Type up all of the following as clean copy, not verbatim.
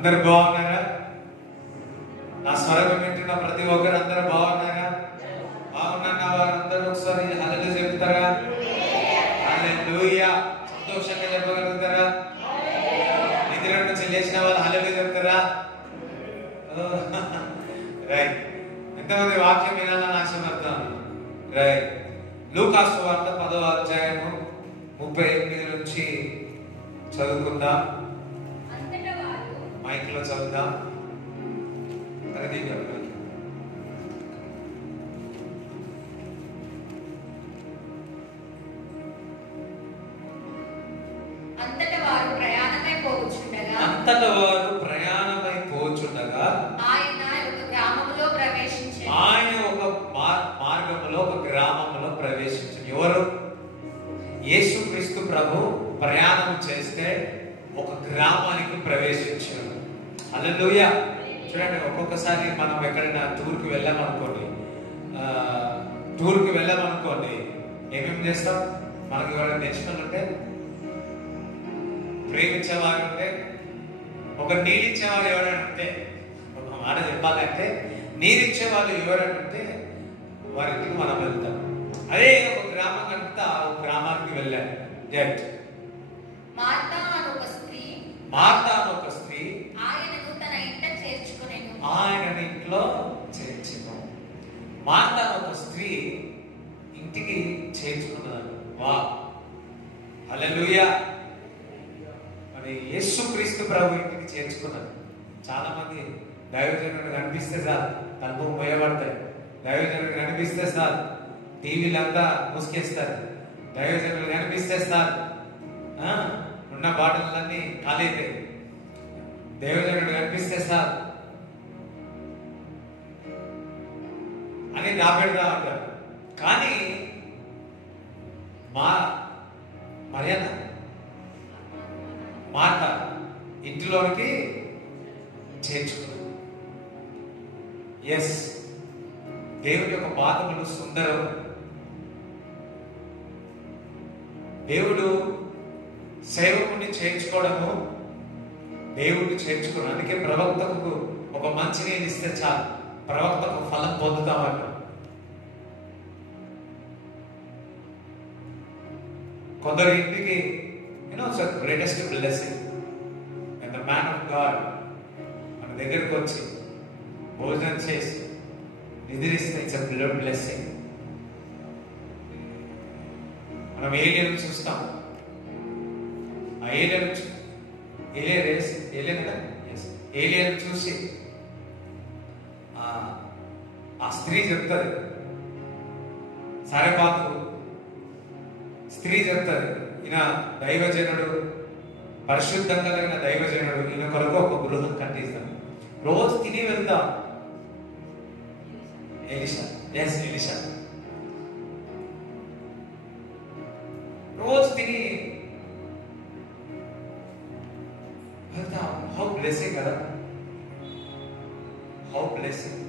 అందరు బాగున్నారా? నా స్వరం వింటున్న ప్రతి ఒక్కరు అందరూ బాగున్నారా? బాగున్నా వారందరూ ఒకసారి హల్లెలూయా చెప్తారా? హల్లెలూయా సంతోషంగా చెప్పగలుగుతారా? నిద్ర నుంచి లేచిన వాళ్ళు హల్లెలూయా చెప్తారా? రైట్. ఎంతమంది వాక్యం వినాలని ఆశపడతాను? రైట్. లూకా సువార్త 10వ అధ్యాయము 38 నుంచి చదువుకుందాం. మైక్ లో చదువుదాం. అంతట వారు ప్రయాణమై పోచుండగా ఆయన ఒక మార్గములో ఒక గ్రామములో ప్రవేశించారు. ఎవరు? యేసుక్రీస్తు ప్రభు ప్రయాణం చేస్తే ఒక గ్రామానికి ప్రవేశించారు. హల్లెలూయా. చూడండి, ఒక్కొక్కసారి మనం ఎక్కడైనా టూర్కి వెళ్ళామనుకోండి, ఏమేమి చేస్తాం? మనకు ఎవరైనా నేర్చుకుని ఉంటే, ప్రేమించేవారు ఉంటే, ఒక నీరిచ్చేవారు ఎవరైనా ఉంటే, ఒక మాట చెప్పాలంటే నీరిచ్చేవాళ్ళు ఎవరైనా ఉంటే వారికి మనం వెళ్తాం. అదే ఒక గ్రామం అంతా ఒక గ్రామానికి వెళ్ళాను. మార్తా అని ఒక స్త్రీ ఆయన ఇంట్లో చేర్చుకో. మార్తా ఒక స్త్రీ ఇంటికి చేర్చుకున్నదాన్ని. వా హల్లెలూయా. మరి యేసుక్రీస్తు ప్రభు ఇంటికి చేర్చుకున్నారు. చాలా మంది దైవజనుడు కనిపిస్తే సార్ తలుపు మోయబడతాయి, దైవజనుడు కనిపిస్తే సార్ టీవీలంతా మూసుకేస్తారు, దైవజనుడు కనిపిస్తే సార్ ఉన్న బాటలన్నీ ఖాళీ అవుతాయి, దైవజనుడు కనిపిస్తే సార్ అని దాపెడతా ఉంటారు. కానీ మర్యాద మాట ఇంటిలోనికి చేర్చుకున్నారు. ఎస్, దేవుడి యొక్క పాదములు సుందరం. దేవుడు సేవకుని చేర్చుకోవడము, దేవుడిని చేర్చుకోవడం. అందుకే ప్రవక్తకు ఒక మంచి నీళ్ళు ఇస్తే చాలు, ప్రవక్తకు ఫలం పొందుతామన్న. కొందరు ఇంటికి greatest blessing and the man of God మన దగ్గరకు వచ్చి భోజనం చేసి నిద్రిస్తే ఇట్స్ ఎ బ్లెస్సింగ్. మనం ఏలియన్ చూస్తాం. ఆ ఏలియన్ చూసి ఆ స్త్రీ చెప్తారు, సరేపాతు స్త్రీ చెప్తారు, ఈయన దైవజనుడు, పరిశుద్ధంగా కలిగిన దైవజనుడు, ఈయన కొరకు ఒక గృహం కట్టిస్తాను, రోజు తిని వెళ్దాం. ఎలీషా రోజు తిని వెళ్తాం. హౌ బ్లెస్సింగ్ కదా, హౌ బ్లెస్సింగ్.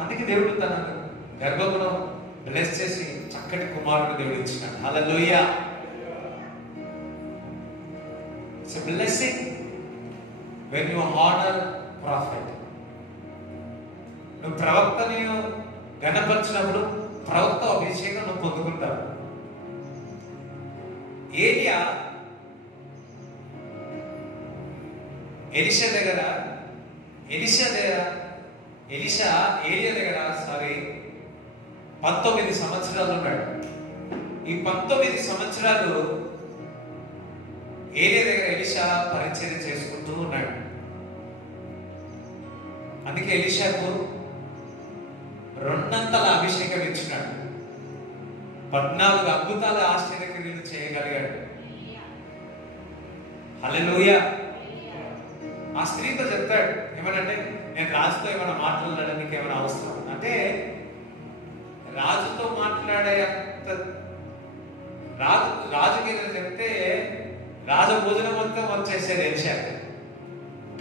అందుకే దేవుడు తన గర్భమును బ్లెస్ చేసి చక్కటి కుమారుడు దేవుడు ఇచ్చినాడు. Hallelujah. It's a blessing when you honor prophet. నువ్వు ప్రవక్తని గణపరిచినప్పుడు ప్రవక్త అభిషేకం నువ్వు పొందుకుంటావు. ఏలియా ఎలీషా దగ్గర 19 సంవత్సరాలు ఉన్నాడు. ఈ 19 సంవత్సరాలు ఏలియా దగ్గర ఎలీషా పరిచర్య చేసుకుంటూ ఉన్నాడు. అందుకే ఎలీషాకు 2 అభిషేకం ఇచ్చినాడు. 14 అద్భుతాల ఆశ్చర్యక్రియలు చేయగలిగాడు. హల్లెలూయా. ఆ స్త్రీతో చెప్తాడు ఏమనంటే, నేను రాజుతో ఏమైనా మాట్లాడడానికి ఏమైనా అవసరం అంటే, రాజుతో మాట్లాడే రాజుకి ఏదైనా చెప్తే రాజభోజనం మొత్తం వచ్చేసేది ఎలీషా.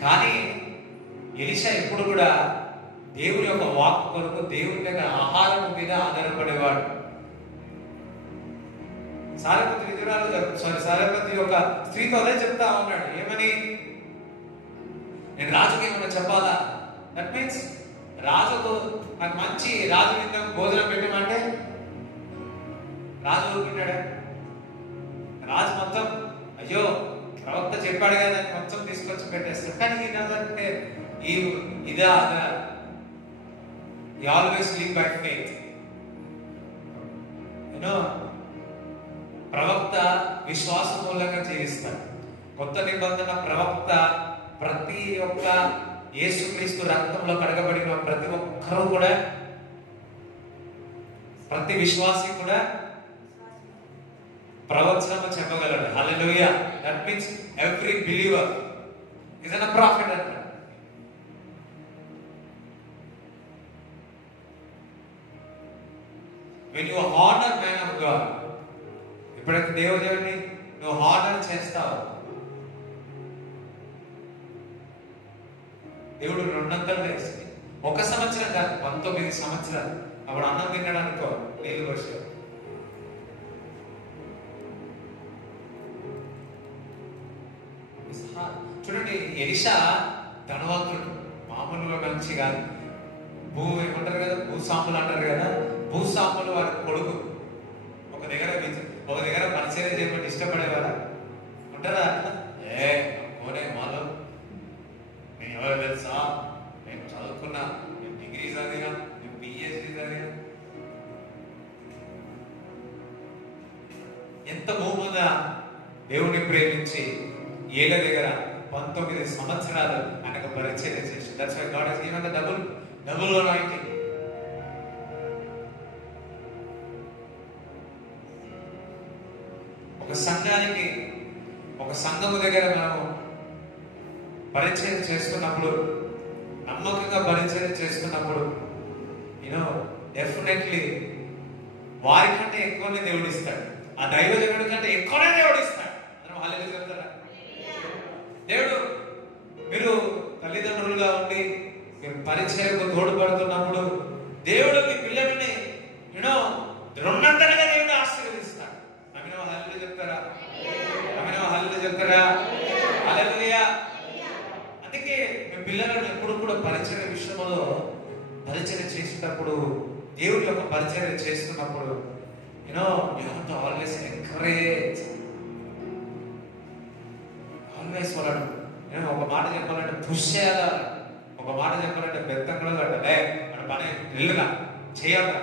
కానీ ఎలీషా ఎప్పుడు కూడా దేవుడి యొక్క వాక్ కొరకు, దేవుడి యొక్క ఆహారం మీద ఆధారపడేవాడు. సారెపతి విధురాలు సారెపతి ఒక స్త్రీతో అదే చెప్తా ఉన్నాడు. ఏమని? నేను రాజుకి ఏమన్నా చెప్పాలా? దట్ మీన్స్ రాజుకు నాకు మంచి రాజు విందం భోజనం పెట్టమంటే రాజు ఊరుకున్నాడా? రాజు మొత్తం అయ్యో ప్రవక్త చెప్పాడు కదా అని మొత్తం తీసుకొచ్చి పెట్టేస్తాడు. కానీ ఏంటంటే ఇదా అదా you always live by faith. You know ప్రవక్త విశ్వాస మూలంగా జీవిస్తాడు. కొత్త నిబంధన ప్రవక్త ప్రతి ఒక్క యేసుక్రీస్తు రక్తంలో కడగబడిన ప్రతి ఒక్కరూ కూడా, ప్రతి విశ్వాసి కూడా ప్రవచనము చెప్పగలడు. Hallelujah. That means every believer is a prophet అంటారు. when you honor man of God, ఎప్పుడైతే దేవుడిని నువ్వు హానర్ చేస్తావు, దేవుడు 200 వేసి 1 సంవత్సరం కాదు 19 సంవత్సరాలు అప్పుడు అన్నం తిన్నాడు అనుకో, నీళ్ళు వర్షం. చూడండి, ఎలీషా ధనవంతుడు, మామూలుగా మంచి కాదు. ఏమంటారు కదా, భూస్వాములు అంటారు కదా, భూస్వాములు వారి కొడుకు ఒక దగ్గర పరిచయం చేయబట్టి ఇష్టపడేవారా ఉంటారా? కోనే మాలో నేను ఎవరు తెలుసా, నేను చదువుకున్నా, నేను డిగ్రీ చదివినా, నేను పిహెచ్డి చదివినా. ఎంత భూమున దేవుని ప్రేమించి ఏళ్ళ దగ్గర 19 సంవత్సరాలు ఆయనకు పరిచయం చేసి, that's why God has given the double anointing. ఒక సంఘము దగ్గర మనము పరిచయం చేస్తున్నప్పుడు, నమ్మకంగా పరిచయం చేస్తున్నప్పుడు, డెఫినెట్లీ వారికంటే ఎక్కువనే దేవుడు ఇస్తాడు. ఆ దైవజనుడి కంటే ఎక్కువనే దేవుడు ఇస్తాడు. హల్లెలూయా చెప్తారా? దేవుడు, మీరు తల్లిదండ్రులుగా ఉండి మీరు పరిచయకు తోడ్పడుతున్నప్పుడు దేవుడు మీ పిల్లల్ని 200గా దేవుడు ఆశీర్వదిస్తాడు. హల్లెలూయా చెప్తారా? హల్లెలూయా చెప్తారా? హల్లెలూయా. అందుకే మీ పిల్లలను ఎప్పుడు కూడా పరిచయ విషయంలో పరిచయం చేసేటప్పుడు, దేవుడి యొక్క పరిచయం చేస్తున్నప్పుడు you have to always encourage. Always వాళ్ళను ఒక మాట చెప్పాలంటే పుష్ చేయాలా, ఒక మాట చెప్పాలంటే బెత్తంగా కట్టలే మన పని నిల్లుగా చేయాలా.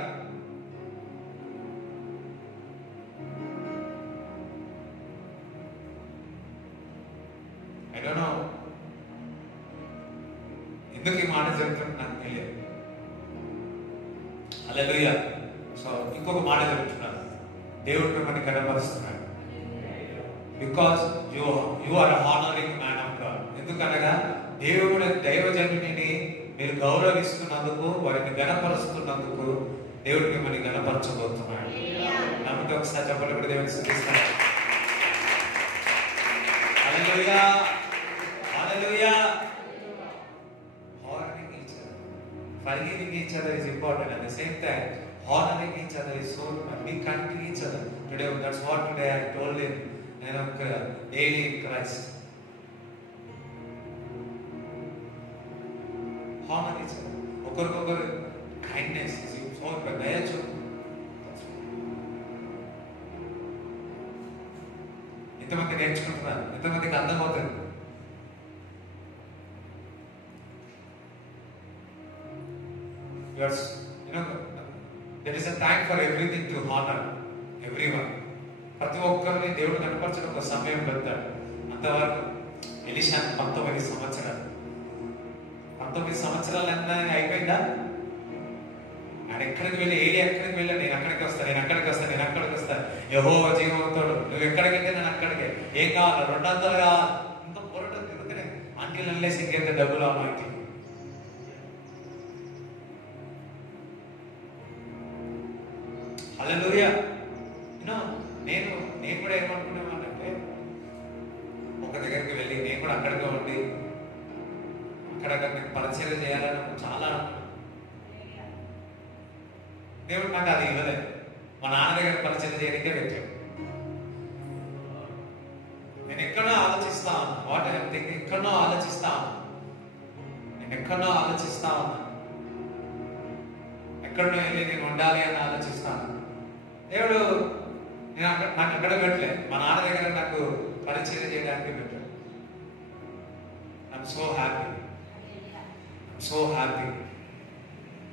I don't know ఎందుకు ఈ మాట చెప్తున్నా నాకు తెలియదు. హల్లెలూయా. సో ఇంకొక మాట చెప్తున్నాను, దేవుడు మిమ్మల్ని కనపరుస్తున్నాడు. Because you are honouring man of God. ఎందుకనగా దైవజనుని మీరు గౌరవిస్తున్నందుకు, వారిని గణపరుస్తున్నందుకు దేవుడు మిమ్మల్ని గణపరచబోతున్నాడు. నమ్మితే ఒకసారి చెప్పండి, కూడా దేవుని స్తుతిస్తాను. హల్లెలూయా, హల్లెలూయా. Honoring each other, forgiving each other is important. At the same time, honoring each other is so important. Be kind to each other. Today, that's what today I told him. Daily in Christ. Honor each other. ఒకరికొకరు kindness is so important. దయచు. ఎంతమంది నేర్చుకుంటున్నారు? ఎంతమందికి అర్థమవుతుంది? There is a time for everything to honor everyone. ప్రతి ఒక్కరిని దేవుడు కనపరచడం ఒక సమయం పెడతాడు. అంతవరకు ఎలీషా 19 సంవత్సరాలు 19 సంవత్సరాలు అన్నా అయిపోయిందా? ఆయన ఎక్కడికి వెళ్ళి, ఏలి ఎక్కడికి వెళ్ళా, నేను అక్కడికి వస్తాను, నేను అక్కడికి వస్తాను, నేను అక్కడికి వస్తాను. యెహోవా జీవంతోడు, నువ్వు ఎక్కడికి వెళ్తే నేను అక్కడికే. ఏం కావాలి? 200 కావాలి. ఇంత పోరాటం తిరుగుతూనే అంటిల్ అన్లెస్ ఇంకెంత డబ్బులు అమ్మాయి. హల్లెలూయా. నేను కూడా ఏమనుకునేవానంటే, ఒక దగ్గరికి వెళ్ళి నేను కూడా అక్కడికి ఉండి అక్కడ పరిచయం చేయాలని చాలా దేవుడు నాకు అది ఇవ్వలేదు. మా నాన్న దగ్గర పరిచయం చేయడానికే పెట్టాడు. ఆలోచిస్తా ఉన్నా. వాట్ ఐఎమ్ థింకింగ్, ఎక్కడో ఆలోచిస్తా ఉన్నా. నేను ఎక్కడో ఆలోచిస్తా ఉన్నా. ఎక్కడో వెళ్ళి నేను ఉండాలి అని ఆలోచిస్తాను. దేవుడు నాకు అక్కడ పెట్టలేదు. మా నాన్న దగ్గర నాకు పరిచయం చేయడానికి పెట్టాడు. I'm so happy, so happy.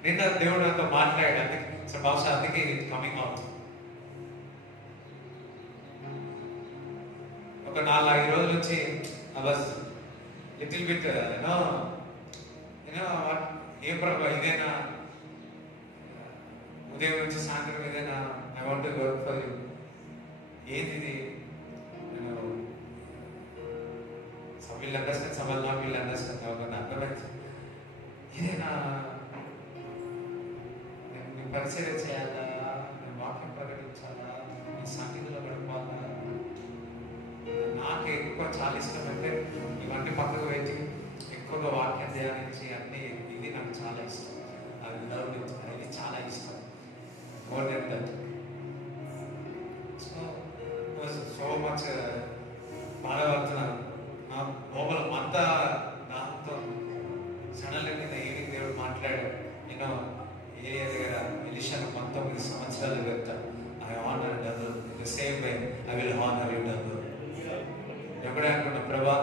నిన్న దేవుడు నాతో మాట్లాడాడు. అందుకే బహుశా అందుకే ఇది కమింగ్ అవుట్. ఒక 4-5 రోజుల నుంచి I was little bit ఏం ప్రభా ఇదేనా, ఉదయం నుంచి సాయంత్రం ఇదేనా, I want to work for you, ఏంది ఇది, some will understand, some will not will understand. అర్థమైంది. ఇదేనా నేను పరిచయం చేయాలా, నేను వాక్యం ప్రకటించాలా, నీ సన్నిధిలో పడిపోవాలా. నాకు ఎక్కువ చాలా ఇష్టం అంటే ఇవన్నీ పక్కకు పెట్టి ఎక్కువగా వాక్యం ధ్యానించి అన్ని, ఇది నాకు చాలా ఇష్టం. అది లవ్ ఇట్, అది చాలా ఇష్టం. More than that. So much బాధపడుతున్నాను. నా లోపల మంత దాంతో సడన్గా నిన్న ఈవినింగ్ దేవుడు మాట్లాడాడు. నేను ఏరియా దగ్గర ఎలిషాను 19 సంవత్సరాలు పెడతాను. I honour double in the same way I will honour you double. ఎప్పుడే అనుకున్నా ప్రభా,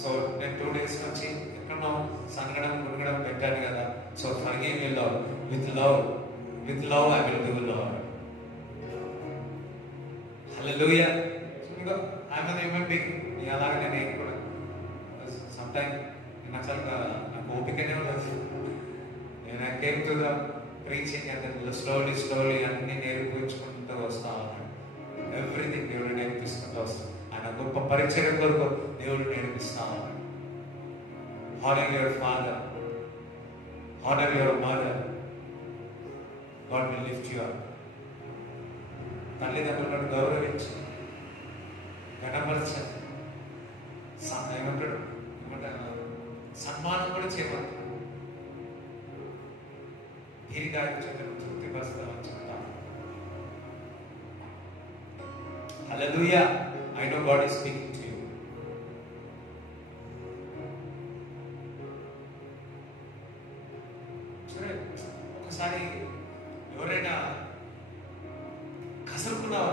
సో నేను 2 days నుంచి ఎక్కడో సంగడం గుడగడం పెట్టాను కదా. So forgive me Lord, with love I will give Lord. Hallelujah. ఇంకా ఐఎమ్ ఎన్ హ్యూమన్ బీయింగ్. అలాగే నేను కూడా సమ్టైమ్ నేను అసలు నాకు ఓపికనే ఉండదు. నేను కేమ్ టు ద ప్రీచింగ్ అంటే స్లోలీ అన్ని నేర్పించుకుంటూ వస్తా ఉన్నాను. ఎవ్రీథింగ్ దేవుడు నేర్పిస్తుంటూ వస్తాను. ఆయన గొప్ప పరిచయం కొరకు దేవుడు నేర్పిస్తా ఉన్నాడు. Honour your father, honour your mother, God will lift you up. తల్లిదండ్రులను గౌరవించి గణపరచండి. ఏమంటాడు సన్మానం కూడా చేయబడతాడు. దీర్ఘాయు చేతులు తృప్తిపరుస్తామని చెప్తాను. హల్లెలూయా. I know God is speaking to you. చూడండి, ఒకసారి ఎవరైనా కసురుకున్నావు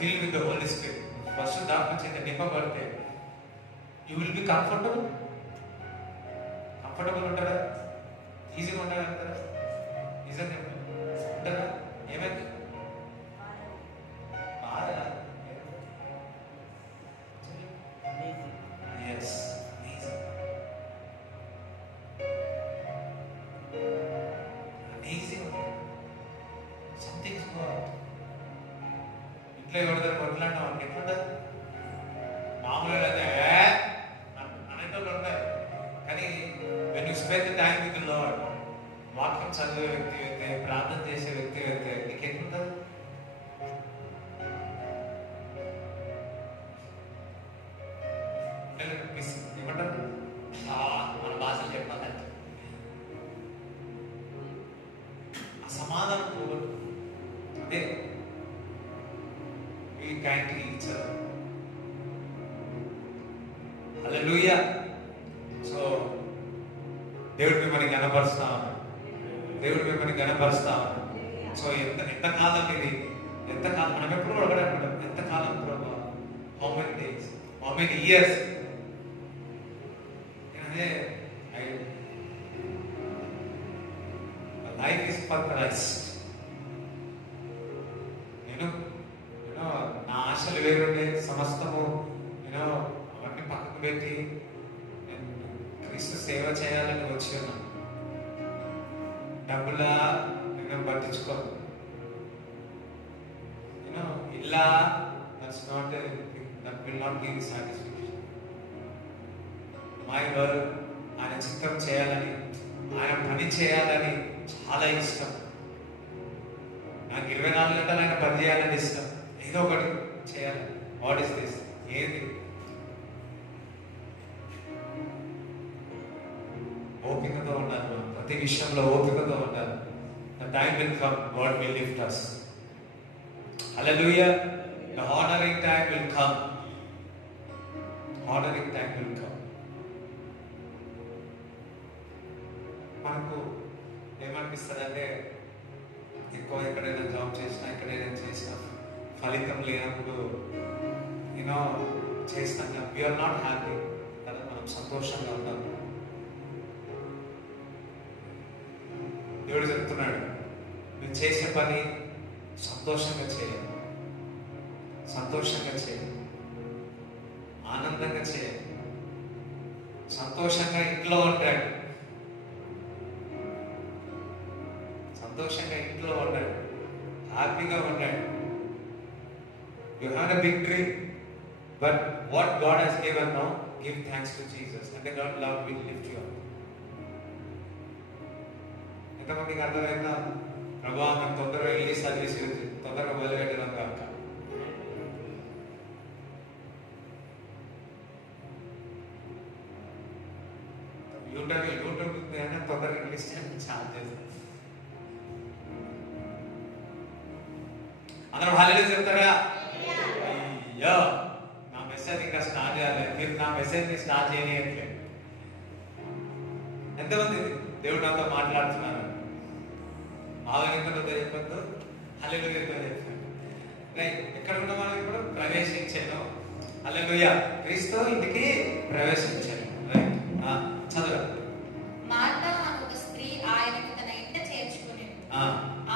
feel with the Holy Spirit, first దాంట్లో చేత నింపబడితే యూ విల్ బి కంఫర్టబుల్ ఉంటారా? ఈజీగా ఉండగలుగుతారా? నిజంగా ఉంటారా? ఏమైంది? Yes, amazing. Amazing. Something's God. ఇంట్లో ఎవరిదారు కొట్లాడినా వాళ్ళకి ఎట్లుండదు? మామూలుగా అదే అనేటోళ్ళు ఉంటారు. కానీ when you spend the time with the Lord, వాక్యం చదివే వ్యక్తి అయితే, ప్రార్థన చేసే వ్యక్తి అయితే నీకు ఎట్లుంటుంది? ఏమంటారు మన భాషలు చెప్పాలంటే ఆ సమాధానం పోగొట్టు. అదే we kind to each other. Hallelujah. So దేవుడు మిమ్మల్ని గణపరుస్తా ఉన్నాడు. దేవుడు మిమ్మల్ని గణపరుస్తా ఉన్నాడు. సో ఎంతకాలం ఇది, ఎంతకాలం మనం ఎప్పుడు కూడా అడగడం, ఎంతకాలం ప్రభా, how many days, how many years. అదే లైఫ్ ఇస్ ఫర్ క్రైస్ట్. నేను నా ఆశలు వేరుండే, సమస్తము అవన్నీ పక్కకు పెట్టి నేను క్రీస్తు సేవ చేయాలని వచ్చి ఉన్నాను. డబ్బులా నేను పట్టించుకోను. ఇలా that's not that will not give satisfaction. My work, ఆయన చిత్తం చేయాలని, ఆయన పని చేయాలని చాలా ఇష్టం. నాకు 24 గంటలు ఆయన పని చేయాలని ఇష్టం. ఏదో ఒకటి చేయాలి. What is this? ఏది? ఓపికతో ఉండాలి. ప్రతి విషయంలో ఓపికతో ఉండాలి. The time will come, God will lift us. Hallelujah. The honoring time will come. Ordering time will come. మనకు ఏమనిపిస్తుంది అంటే, ఎక్కువ ఎక్కడైనా జాబ్ చేసినా, ఎక్కడైనా చేసినా ఫలితం లేనప్పుడు చేస్తాం, వీఆర్ నాట్ హ్యాపీ కదా, మనం సంతోషంగా ఉన్నాం. దేవుడు చెప్తున్నాడు, నువ్వు చేసే పని సంతోషంగా చేయాలి, సంతోషంగా చేయాలి, ఆనందంగా చేయాలి, సంతోషంగా ఇంట్లో ఉంటాడు, సంతోషంగా ఇంట్లో ఉన్నాడు, హ్యాపీగా ఉన్నాడు. You have a big dream, but what God has given now, give thanks to Jesus అంటే God love will lift you up. ఎంతమందికి అర్థమైందా? ప్రభా మనం తొందరగా వెళ్ళి సర్వీస్ తొందరగా మొదలుపెట్టడం కాక, యూట్యూబ్ ఉంది అని తొందరగా ఇంగ్లీష్ ఛార్జ్ చేస్తాం. అందరం హల్లెలూయా చెప్తారా? అయ్యో నా మెసేజ్ ఇంకా స్టార్ట్ చేయాలి, మీరు నా మెసేజ్ ని స్టార్ట్ చేయనియట్లేదు. ఎంతమంది దేవుడు నాతో మాట్లాడుతున్నారు? ఆలోచించడంతో చెప్పొద్దు, హల్లెలూయాతో చెప్పాను. రైట్, ఎక్కడ ఉన్న మనం ఇప్పుడు ప్రవేశించాను. హల్లెలూయా, క్రీస్తు ఇంటికి ప్రవేశించాను. రైట్, చదువు. మార్తా అను ఒక స్త్రీ ఆయనకు తన ఇంట చేర్చుకొనెను.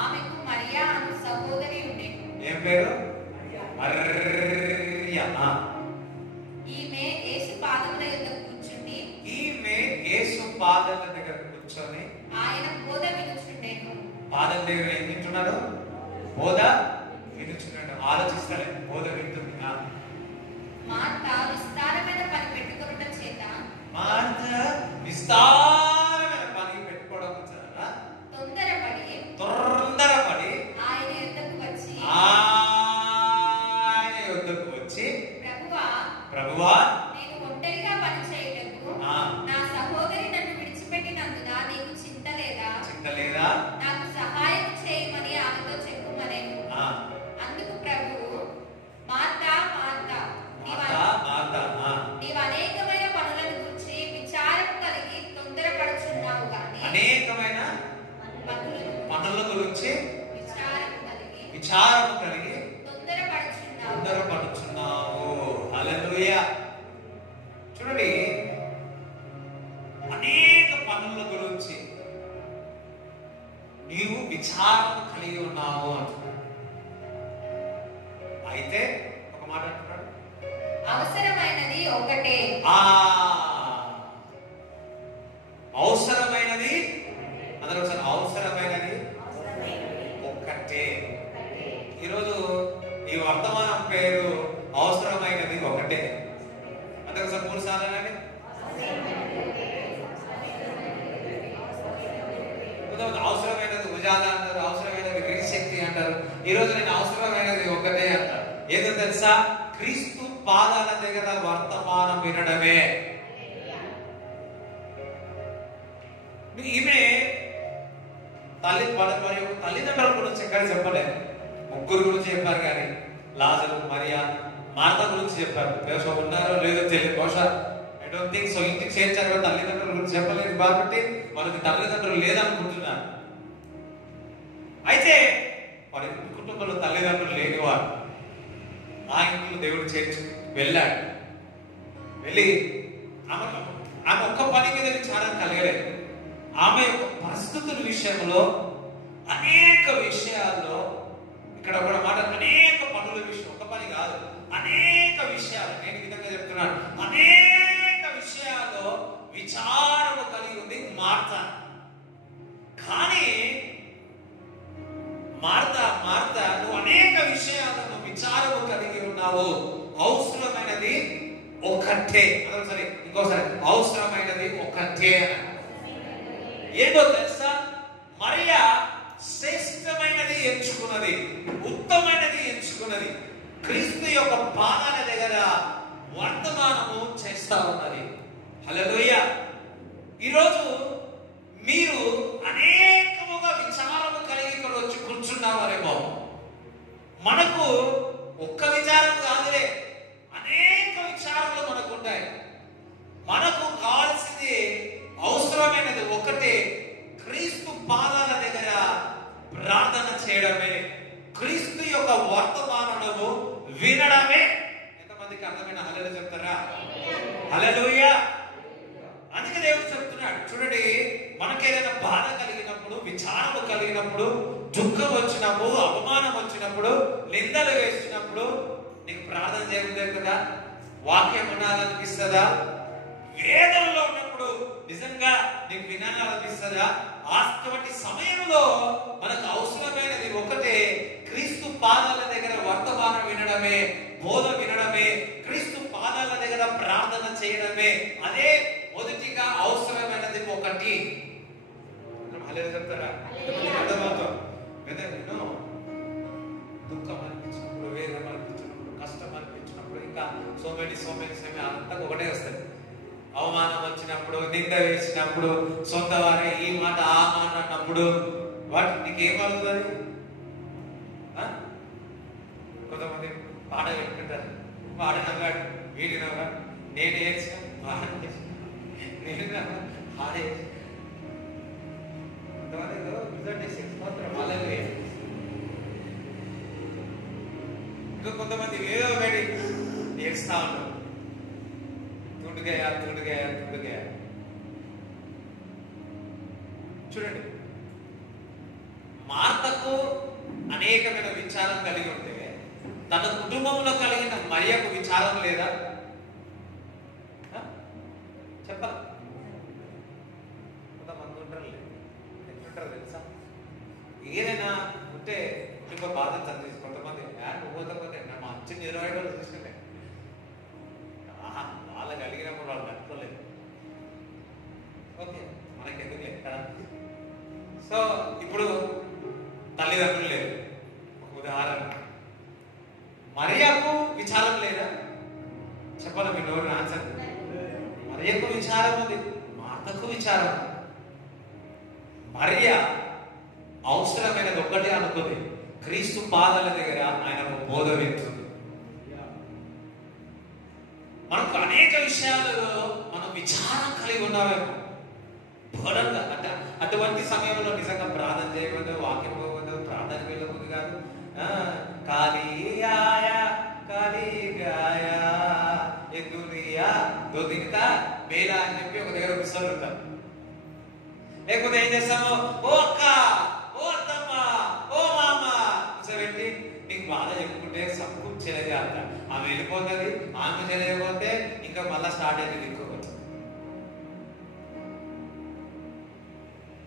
ఆమెకు మరియా అను సహోదరి ఉండెను. ఏం పేరు? మరియా. ఈమె యేసు పాదముల యొద్ద కూర్చుండి, ఈమె యేసు పాదాల దగ్గర కూర్చొని ఆయన బోధ వినుచుండెను. పాదం దగ్గర ఏం వింటున్నాడు? బోధ వినుచున్నాడు. ఆలోచిస్తాడే, బోధ వింటుంది. మార్తా విస్తారమైన పని పెట్టుకొనుట చేత, మార్తా విస్తారమైన పని పెట్టుకోవడం వచ్చారా, తొందరపడి ఆయన యొద్దకు వచ్చి ప్రభువా నేను ఒంటరిగా పని చేయుటకు నా సహోదరి నన్ను విడిచిపెట్టినందున నీకు చింత లేదా? నాకు సహాయం చేయమని ఆమెతో చెప్పుమనెను. అందుకు ప్రభువు, మార్తా మార్తా, నీవు అనేకమైన పనులను గురించి విచారం కలిగి తొందరపడుచున్నావు గాని, అనేకమైన పనుల గురించి విచారం కలిగి తొందరపడుచున్నావు. హల్లెలూయా. చూడండి, అనేక పనుల గురించి నీవు విచారం కలిగి ఉన్నావు అంటున్నాడు. అయితే ఒక మాట అంటున్నాడు, అవసరమైనది ఒకటే. అవసరమైనది, అందరూ ఒకసారి, అవసరమైనది ఒకటే. ఈరోజు ఈ వర్తమానం పేరు అవసరమైనది ఒకటే. అందరూ ఒకసారి 3 సార్లు అనండి. అవసరమైనది ఉజాలా అంటారు, అవసరమైనది గ్రీస్ శక్తి అంటారు. ఈరోజు నేను అవసరమైనది ఒకటే అంటారు. ఏదో తెలుసా? క్రీస్తు పాదాల దగ్గర వర్తమానం వినడమే. ఈమె తల్లిదండ్రుల గురించి ఎక్కడ చెప్పలేదు. ముగ్గురు గురించి చెప్పారు, కానీ లాజరు, మరియా, మార్తా గురించి చెప్పారు. బహుశా ఉన్నారో లేదో తెలియదు, బహుశా ఐ డోంట్ థింక్ సో. ఇంటికి చేర్చారు, తల్లిదండ్రుల గురించి చెప్పలేదు కాబట్టి మనకి తల్లిదండ్రులు లేదనుకుంటున్నారు. అయితే వారి కుటుంబంలో తల్లిదండ్రులు లేనివారు ఆ ఇంట్లో దేవుడు చేర్చు వెళ్ళాడు. వెళ్ళి ఆమె ఒక్క పని మీద విచారం కలగలేదు. ఆమె యొక్క పరిస్థితుల విషయంలో, అనేక విషయాల్లో, ఇక్కడ కూడా మాట, అనేక పనుల విషయం, ఒక పని కాదు, అనేక విషయాలు. నేను ఈ విధంగా చెప్తున్నాను, అనేక విషయాల్లో విచారము కలిగి ఉంది మార్తా. కానీ మార్తా నువ్వు అనేక విషయాలను విచారము కలిగి ఉన్నావు. అవసరమైనది ఒకటే. సరే, ఇంకోసారి, అవసరమైనది ఒకటే. ఏదో తెలుసా? మరియా శ్రేష్టమైనది ఎంచుకున్నది, ఉత్తమైనది ఎంచుకున్నది. క్రీస్తు యొక్క పాదాల దగ్గర వర్తమానము చేస్తా ఉన్నది. హల్లెలూయా. ఈరోజు మీరు అనేకముగా విచారము కలిగి ఇక్కడ వచ్చి కూర్చున్నావారేమో. మనకు ఒక్క విచారం కాదులే, అనేక విచారాలు మనకు ఉంటాయి. ఒక్కటే, క్రీస్తు పాదాల దగ్గర ప్రార్థన చేయడమే, క్రీస్తు యొక్క వర్తమానము వినడమే. ఎంతమందికి అర్థమైన హల్లెలూయా చెప్తారా? హల్లెలూయా. అందుకే దేవుడు చెప్తున్నాడు చూడండి, మనకేదైనా బాధ కలిగినప్పుడు, విచారము కలిగినప్పుడు, దుఃఖం వచ్చినప్పుడు, అవమానం వచ్చినప్పుడు, నిందలు వేసినప్పుడు నీకు ప్రార్థన చేయలేదు కదా, వాక్యం వినాలనిపిస్తుందా? వేదనలో ఉన్నప్పుడు నిజంగా నీకు వినాలనిపిస్తుందా? అటువంటి సమయంలో మనకు అవసరమైనది ఒకటే, క్రీస్తు పాదాల దగ్గర వర్తమానం వినడమే, బోధ వినడమే, క్రీస్తు పాదాల దగ్గర ప్రార్థన చేయడమే. అదే మొదటిగా అవసరమైనది ఒకటి. చెప్తారా? దుఃఖం అనిపించినప్పుడు, వేదన అనిపించినప్పుడు, కష్టం అనిపించినప్పుడు, ఇంకా సోమేటి అంతా ఒకటే వస్తుంది. అవమానం వచ్చినప్పుడు, నింద వేసినప్పుడు, సొంత వారే ఈ మాట ఆ మాట అన్నప్పుడు వాటి నీకేం కలుగుతుంది? కొంతమంది పాట పెట్టుకుంటారు, వాడినవాడు వీడినవాడు, నేను వేసిన నేను హాడే ఇంకా కొంతమంది ఏదో ఒకటి ఏడుస్తా ఉంటారు, తుండుగా. చూడండి, మార్తకు అనేకమైన విచారం కలిగి ఉంటే తన కుటుంబంలో కలిగిన మరియకు విచారం లేదా? చెప్పాలి. కొంతమంది ఉంటారు, ఎట్లుంటారు తెలుసా? ఏదైనా ఉంటే కుటుంబ బాధ్యత అందించి కొంతమంది పోతే మా అచ్చి నిర్వహణ తీసుకుంటే వాళ్ళకి అడిగినప్పుడు వాళ్ళు కట్టుకోలేదు. ఓకే, మనకి ఎందుకు కదా. సో ఇప్పుడు తల్లిదండ్రులు లేదు, ఒక ఉదాహరణ. మరియకు విచారం లేదా? చెప్పాలి మీ నోరు ఆన్సర్. మరియకు విచారం ఉంది, మార్తకు విచారం. మరియ అవసరమైనది ఒక్కటే అనుకుంది, క్రీస్తు పాదాల దగ్గర ఆయనకు బోధ వింటుంది. మనకు అనేక విషయాలలో మనం విచారం కలిగి ఉన్నామేమో, బోధంగా. అంటే అటువంటి సమయంలో నిజంగా ప్రార్థన చేయకూడదు, వాక్యం పోకూడదు, ప్రార్థన వెళ్ళకూడదు కాదు. మేలా అని చెప్పి ఒక దగ్గర కూర్చోబెడతాం. లేకపోతే ఏం చేస్తాము, ఓ అక్క, ఓ అత్తమ్మ, ఓ మామ కూర్చోబెట్టి నీకు బాధ చెప్పుకుంటే సబ్బు చెలగాక ఆమె వెళ్ళిపోతుంది. ఆమె చెలగిపోతే ఇంకా మళ్ళా స్టార్ట్ అయింది ఇంకొకటి.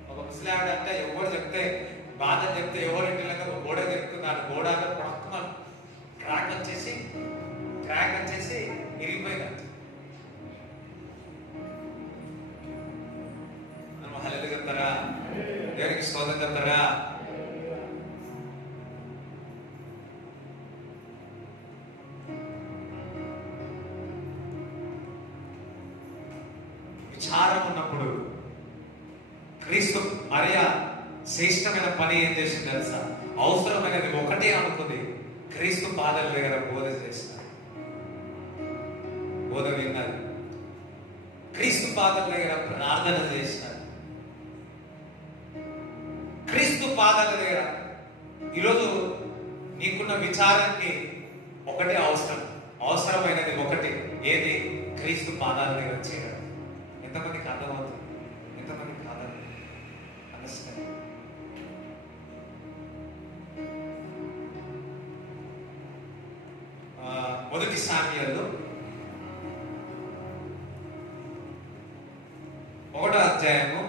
ఒక ముసలావిడ అంటే ఎవరు చెప్తే బాధ చెప్తే ఎవరు ఇంటిలాగా గోడ చెప్తున్నాడు, గోడ పడుతున్నాను, క్రాక్ వచ్చేసి ఇరిగిపోయింది. హల్లెలూయా చెప్తారా? దేవునికి స్తోత్రం చెప్తారా? విచారం ఉన్నప్పుడు క్రీస్తు మరియ శ్రేష్టమైన పని ఏం చేసింది తెలుసా? అవసరమైనది ఒకటే అనుకుంది, క్రీస్తు పాదాల దగ్గర బోధ చేసినారు, బోధ విన్నారు, క్రీస్తు పాదాల దగ్గర ప్రార్థన చేసినారు. క్రీస్తు పాదాల దగ్గర ఈరోజు నీకున్న విచారానికి ఒకటే అవసరమైనది ఒకటి, ఏది? క్రీస్తు పాదాల దగ్గర చేయడం. ఎంతమందికి అర్థమవుతుంది? ఎంతమందికి కాదు? అండర్స్టాండ్? మొదటి సామ్యాలు 1వ అధ్యాయము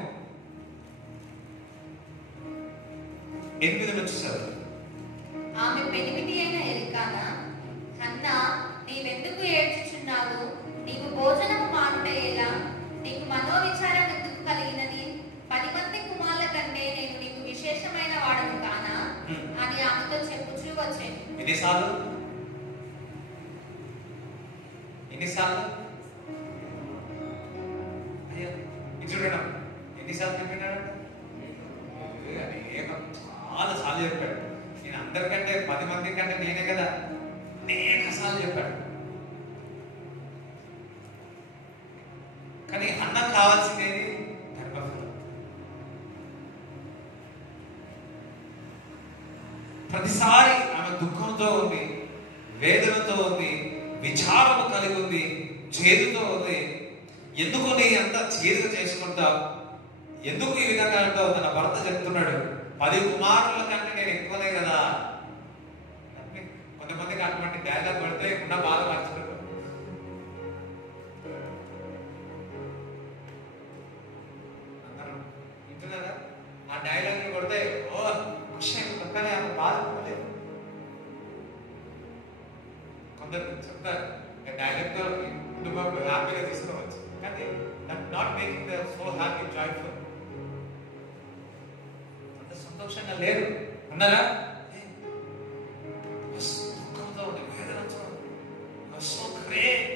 8 నుంచి చదువు. ఆమె పెనిమిటి అయిన ఎల్కానా, హన్నా, నీవెందుకు ఏడ్చుచున్నావు? నీకు భోజనము మానుట ఎలా? నీకు మనోవిచారం ఎందుకు కలిగినది? 10 మంది కుమారుల కంటే నేను నీకు విశేషమైన వాడను కానా అని ఆమెతో చెప్పుచూ వచ్చాను. ఎన్నిసార్లు అయ్యా చూడడం ఎన్నిసార్లు చెప్పినాడు? చాలా సార్లు చెప్పాడు. నేను అందరికంటే 10 మంది కంటే నేనే కదా, అనేక సార్లు చెప్పాడు. కానీ అన్నం కావాల్సిందేది ధర్మఫలం. ప్రతిసారి ఆమె దుఃఖంతో ఉంది, వేదనతో ఉంది, విచారము కలిగి ఉంది, చేదుతో ఉంది. ఎందుకు నీ అంత చేదుగా చేసుకుంటావు, ఎందుకు ఈ విధంగా అంటావు? తన భర్త చెప్తున్నాడు, 10 కుమారుల కంటే నేను ఎక్కువనే కదా. కొంతమందికి అటువంటి డైలాగ్ పడితే ఉన్న బాధ మర్చిపోతారు. అందరూ వింటున్నారా? ఆ డైలాగ్ కొడితే ఓ ఖుషి కానీ ఆమె బాధపడలేదు. కొందరు చెప్తారు డైలాగ్ తో కుటుంబం హ్యాపీగా తీసుకోవచ్చు, కానీ that not making them so happy, joyful. అంత సంతోషంగా లేరు. ఉన్నారా? దుఃఖంతో ఉంది, వేదనతో సో గ్రేట్.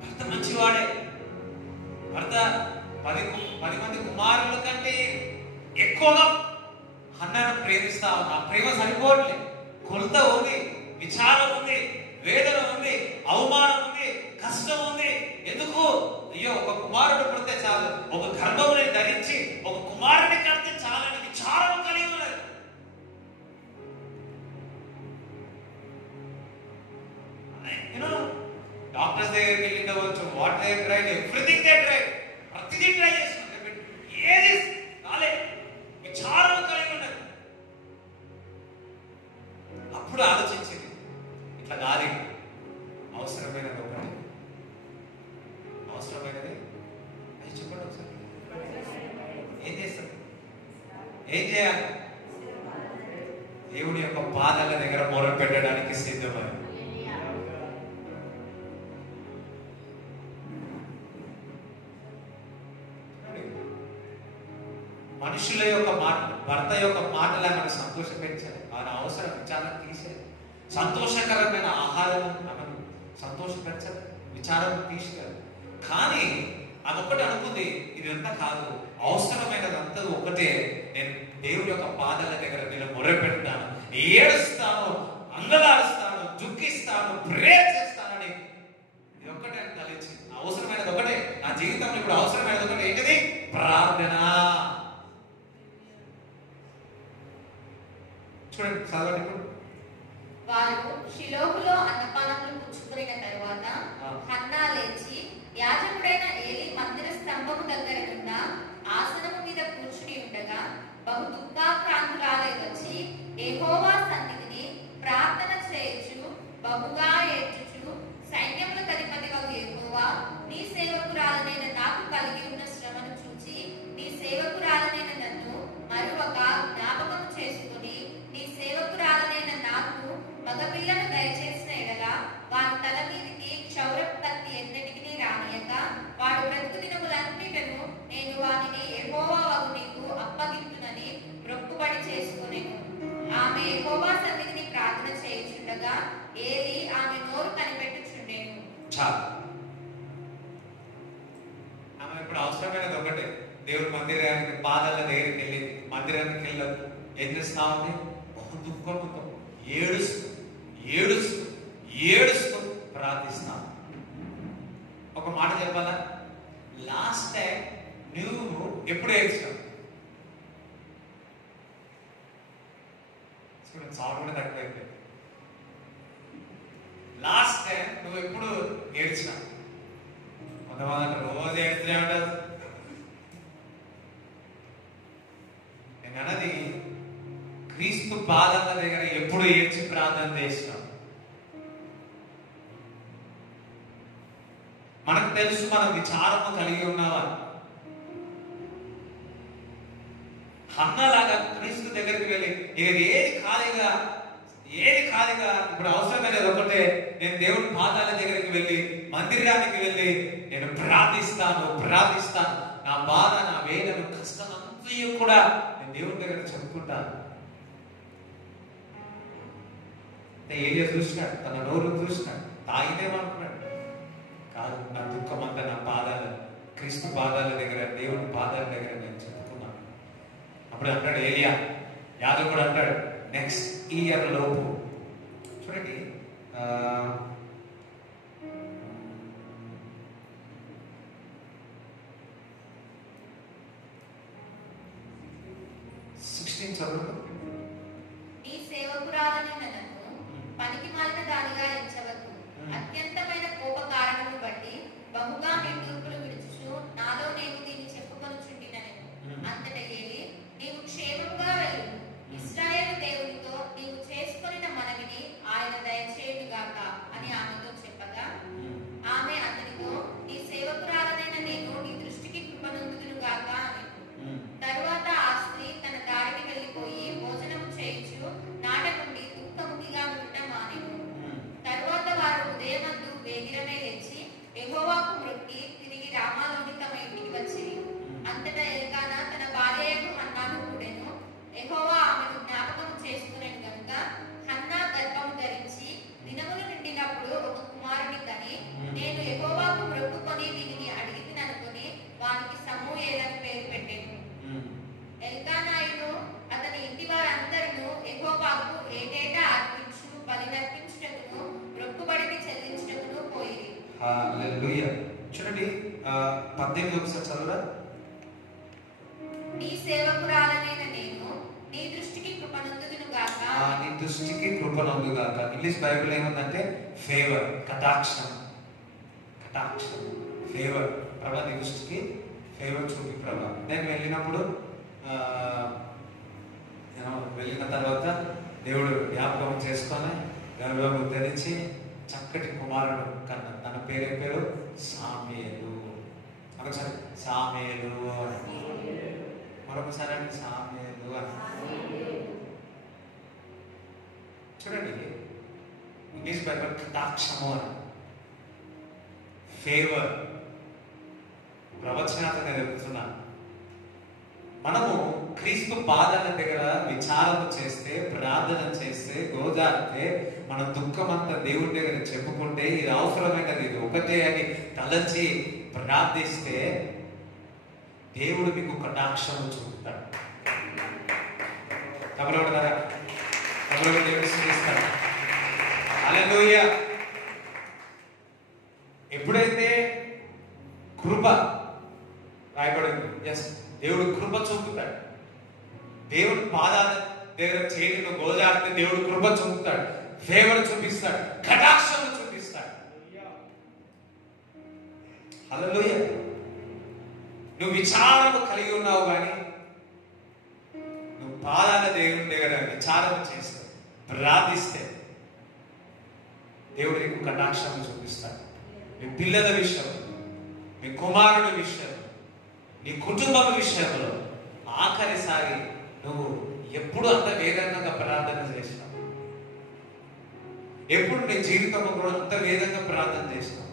భర్త మంచివాడే, భర్త 10 మంది కుమారుల కంటే ఎక్కువగా హన్నాను ప్రేమిస్తా ఉన్నా. ప్రేమ సరిపోవట్లేదు, కొలత ఉంది, విచారం ఉంది, వేదన ఉంది, అవమానం ఉంది, కష్టం ఉంది. ఎందుకు? అయ్యో ఒక కుమారుడు పుడితే చాలు, ఒక గర్భముని ధరించి ఒక కుమారుని కడితే చాలని విచారం కలిగి ఉన్నది. డాక్టర్స్ దగ్గరికి వెళ్ళి ఉండవచ్చు, what they tried, everything they tried, ప్రతిదీ ట్రై చేస్తున్నారు, ఏది రాలే, విచారం కలిగి ఉన్నది. అప్పుడు ఆలోచించింది, ఇట్లా కాదు, అవసరమైనది ఒకటి. అవసరమైనది అది చెప్పండి ఒకసారి. ఏం చేస్తారు? ఏం చేయాలి? దేవుని యొక్క పాదాల దగ్గర మొర పెట్టడానికి సిద్ధమని. మనుషుల యొక్క మాట, భర్త యొక్క మాటలా మనం సంతోషపెంచాలి, ఆయన అవసరం విచారం తీసేది. సంతోషకరమైన ఆహారం ఆమెను సంతోషపెంచాలి, విచారం తీసుకెళ్ళాలి. కానీ ఆమె ఒక్కటి అనుకుంది, ఇదంతా కాదు, అవసరమైనదంతా ఒకటే. నేను దేవుడి యొక్క పాదాల దగ్గర నేను మొరపెడతాను, ఏడుస్తాను, అంగలాడుస్తాను, దుఃఖిస్తాను, ప్రేయర్ చేస్తానని ఇది ఒక్కటే అని తలెచ్చింది. అవసరమైనది ఒకటే నా జీవితంలో. ఇప్పుడు అవసరమైనది ఒకటి, ఏంటిది? ప్రార్థన. చూడండి, చదవండి. ఇప్పుడు వారు షిలోహులో అన్నపానములు పుచ్చుకున్న తరువాత హన్నా లేచి యాజకుడైన ఏలీ మందిర స్తంభము దగ్గర ఉన్న ఆసనము మీద కూర్చుని ఉండగా బహు దుఃఖాక్రాంతురాలై వచ్చి యెహోవా సన్నిధిని ప్రార్థన చేయుచు బహుగా ఏడ్చుచు, సైన్యములకు అధిపతివగు యెహోవా, నీ సేవకురాలనైన నాకు కలిగి ఉన్న శ్రమను చూచి నీ సేవకురాలనైన నన్ను మరొక జ్ఞాపకము చేసుకుని నీ సేవకురాలనైన నాకు మగపిల్లను దయచేసిన ఎడల వారి తల మీదికి క్షౌరపు కత్తి ఎన్నటికి రానియక వాడు బ్రతుకు దినములన్నిటను నేను వానిని యెహోవా వగు నీకు అప్పగింతునని మొక్కుబడి చేసుకొనెను. ఆమె యెహోవా సన్నిధిని ప్రార్థన చేయుచుండగా ఏలీ ఆమె నోరు కనిపెట్టుచుండెను. చాలు. ఆమె ఇప్పుడు అవసరమైనది ఒకటే, దేవుడి మందిరానికి పాదాల దగ్గరికి వెళ్ళింది. మందిరానికి వెళ్ళదు, ఏం చేస్తా ఉంది? బహు దుఃఖంతో ఏడుస్తూ ఏడుస్తూ ఏడుస్తూ ప్రార్థిస్తాను. ఒక మాట చెప్పాలా? లాస్ట్ టైం నువ్వు ఎప్పుడు ఏడ్చావు? చూడండి, సౌండ్ కూడా తక్కువైపోయింది. లాస్ట్ టైం నువ్వు ఎప్పుడు ఏడ్చినావు? కొంతమంది రోజు ఏడుస్తూనే ఉండదు. నేను అన్నది, క్రీస్తు పాదాల దగ్గర ఎప్పుడు ఏడ్చి ప్రార్థన చేసినావు? మనకు తెలుసు మనం విచారము కలిగి ఉన్నావా? హన్నలాగా క్రీస్తు దగ్గరికి వెళ్ళి ఏది ఖాళీగా ఇప్పుడు అవసరమైనది ఒకటే, నేను దేవుడి పాదాల దగ్గరికి వెళ్ళి మందిరానికి వెళ్ళి నేను ప్రార్థిస్తాను. నా బాధ, నా వేదన, కష్టం అంతా కూడా నేను దేవుడి దగ్గర చెప్పుకుంటాను. ఏలియా చూసినాడు, తన నోరు చూసినాడు, తాగితేమనుకున్నాడు. కాదు, నా దుఃఖం అంతా నా పాదాలు, క్రీస్తు పాదాల దగ్గర, దేవుడి పాదాల దగ్గర నేను చెప్పుకున్నాను. అప్పుడు అంటాడు ఏలియా, యాజకుడు అంటాడు, నెక్స్ట్ ఇయర్ లోపు. చూడండి, 16 చదువు. నీ సేవకురాలని నన్ను పనికి మాలిన దానిగా ఎంచవద్దు. అత్యంతమైన కోప కారణమును బట్టి బహుగా నిట్టూర్పులు విడుచుచు నాలో నేను దీన్ని చెప్పుకొనుచుండినను. అంతటా ఏలి, నీవు క్షేమముగా వెళ్ళు. ఇశ్రాయేలు దేవునితో నీవు చేసుకొనిన మనవిని ఆయన దయచేయుగాక అని ఆమెతో చెప్పగా, ఆమె అతనితో, నీ సేవకురాలనైన నేను నీ దృష్టికి కృపనొందుదునుగాక అని. తరువాత ఆ స్త్రీ తన దారిని వెళ్ళిపోయి భోజనము చేయుచు నాట నుండి దుఃఖముఖిగా ఉండటం మానెను. తరువాత వారు ఉదయమందు వేగిరమే లేచి యెహోవాకు మొక్కి తిరిగి రామాలోని తమ ఇంటికి వచ్చిరి. అంతటా ఎల్కానా తన భార్యయగు హన్నాను కూడెను. యెహోవా ఆమెను జ్ఞాపకం చేసుకునేను గనుక హన్నా గర్భము ధరించి దినములు నిండినప్పుడు ఒక కుమారుని కని, నేను యెహోవాకు మొక్కుకొని వీనిని అడిగితిననుకొని వానికి సమూయేలని పేరు పెట్టెను. ఎల్కానాయును అతని ఇంటి వారందరూ యెహోవాకు ఏటేటా అర్పించు బలినర్పించుటకును మొక్కుబడిని చెల్లించుటకును పోయిరి. హల్లెలూయా. చూడండి 18 ఒకసారి చదువురా. నీ సేవకురాలనైన నేను నీ దృష్టికి కృపనొందుదునుగాక. నీ దృష్టికి కృపనొందుగాక. ఇంగ్లీష్ బైబిల్ ఏముందంటే ఫేవర్, కటాక్షం. కటాక్షం, ఫేవర్. ప్రభా నీ దృష్టికి ఫేవర్ చూపి ప్రభా. నేను వెళ్ళినప్పుడు వెళ్ళిన తర్వాత దేవుడు జ్ఞాపకం చేసుకొని గర్భము ధరించి చక్కటి కుమారుడు కన్నా. తన పేరు సామ్యేలు. ఒకసారి సామ్యేలు అని, మరొకసారి అంటే సామ్యేలు అని. చూడండి ఇంగ్లీష్ బైబిల్ కటాక్షము అని, ఫేవర్. ప్రవచనాన్ని చెప్తున్నాను. మనము క్రీస్తు పాదాల దగ్గర విచారణ చేస్తే, ప్రార్థన చేస్తే, గోజారితే, మన దుఃఖం అంతా దేవుడి దగ్గర చెప్పుకుంటే, ఇది అవసరమైనది, ఇది ఒకటే అని తలచి ప్రార్థిస్తే దేవుడు మీకు కటాక్షం చూపుతాడు. తమరవుతారా? తమరు దేవుడు స్తుతిస్తాడు. హల్లెలూయా. ఎప్పుడైతే కృప రాయబడింది, ఎస్, దేవుడు కృప చూపుతాడు. దేవుడు పాదాల దగ్గర చేతిలో గోదారితే దేవుడు కృప చూపుతాడు, ఫేవర్ చూపిస్తాడు, కటాక్షం చూపిస్తాడు. హల్లెలూయా. నువ్వు విచారము కలిగి ఉన్నావు కానీ నువ్వు పాదాల దేవుని దగ్గర విచారణ చేస్తే, ప్రార్థిస్తే దేవుడు నీకు కటాక్షం చూపిస్తాడు. మీ పిల్లల విషయం, మీ కుమారుడి విషయం, నీ కుటుంబం విషయంలో ఆఖరిసారి నువ్వు ఎప్పుడు అంత వేగంగా ప్రార్థన చేసినావు? ఎప్పుడు నీ జీవితంలో కూడా అంత వేగంగా ప్రార్థన చేసినావు?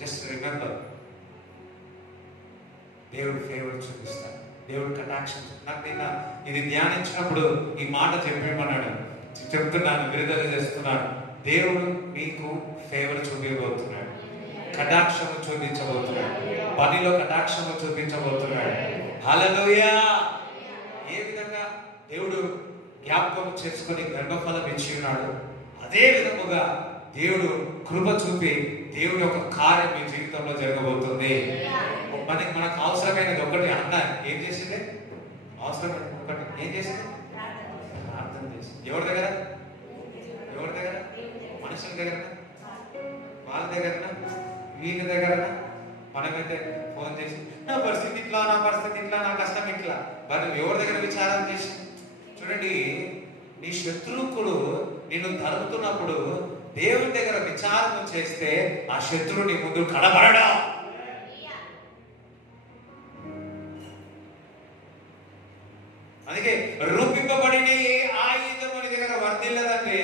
జస్ట్ రిమెంబర్, దేవుడు ఫేవర్ చూపిస్తాడు, దేవుడు కటాక్షం. నాకు నిన్న ఇది ధ్యానించినప్పుడు ఈ మాట చెప్పేమన్నాడు, చెప్తున్నాను, విడుదల చేస్తున్నాను. దేవుడు నీకు ఫేవర్ చూపించబోతున్నాడు, కటాక్షము చూపించబోతున్నాడు, పనిలో కటాక్షము చూపించబోతున్నాడు. హల్లెలూయా. ఏ విధంగా దేవుడు జ్ఞాపకం చేసుకుని గర్భఫలం ఇచ్చి ఉన్నాడు, అదే విధముగా దేవుడు కృప చూపి దేవుడి యొక్క కార్యం మీ జీవితంలో జరగబోతుంది. మనకు అవసరమైనది ఒకటి. అన్న ఏం చేసింది? అవసరమైన ఒకటి ఏం చేసింది? ప్రార్థన చేసింది. ఎవరి దగ్గర? ఎవరి దగ్గర? మనుషుల దగ్గర, వాళ్ళ దగ్గర, వీళ్ళ దగ్గర. మనమైతే ఫోన్ చేసి నా పరిస్థితి ఇట్లా, నా పరిస్థితి ఇట్లా, నా కష్టం ఇట్లా. మరి ఎవరి దగ్గర విచారం చేసి? చూడండి, నీ శత్రువుకుడు నిన్ను తరుముతున్నప్పుడు దేవుని దగ్గర విచారణ చేస్తే ఆ శత్రువు నీ ముందు కనబడడా. అందుకే రూపింపబడిన ఏ ఆయుధం నీ దగ్గర వర్ధిల్లదంటే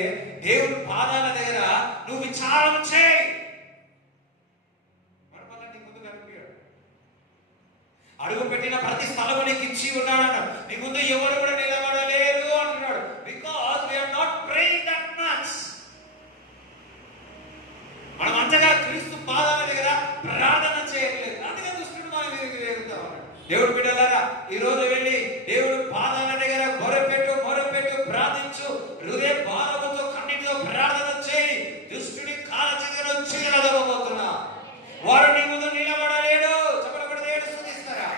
దేవుని పాదాల దగ్గర నువ్వు విచారం చేయి. నీ ముందు కనిపించాడు. అడుగు పెట్టిన ప్రతి స్థలము నీకు ఇచ్చి ఉన్నాడు. నీ ముందు ఎవరు కూడా నిలబడలేరు అంటున్నాడు. Because we are not praying that much. మనం అంతగా క్రీస్తు పాదాల దగ్గర ప్రార్థన చేయలేదు. అందుకే దుష్టుడు మన మీదకి వేగుతా ఉన్నాడు. దేవుడు బిడ్డలారా, ఈ రోజు వెళ్ళి దేవుడు పాదాల దగ్గర మొరపెట్టు, ప్రార్థించు. హృదయ భారముతో, కన్నీటితో ప్రార్థన చేయి. దుష్టుడి కాల చిగురు చీలదవబోతున్నా, వాడు నీ ముందు నిలబడలేడు. చెప్పబడి దేవుడు స్తుతిస్తారా?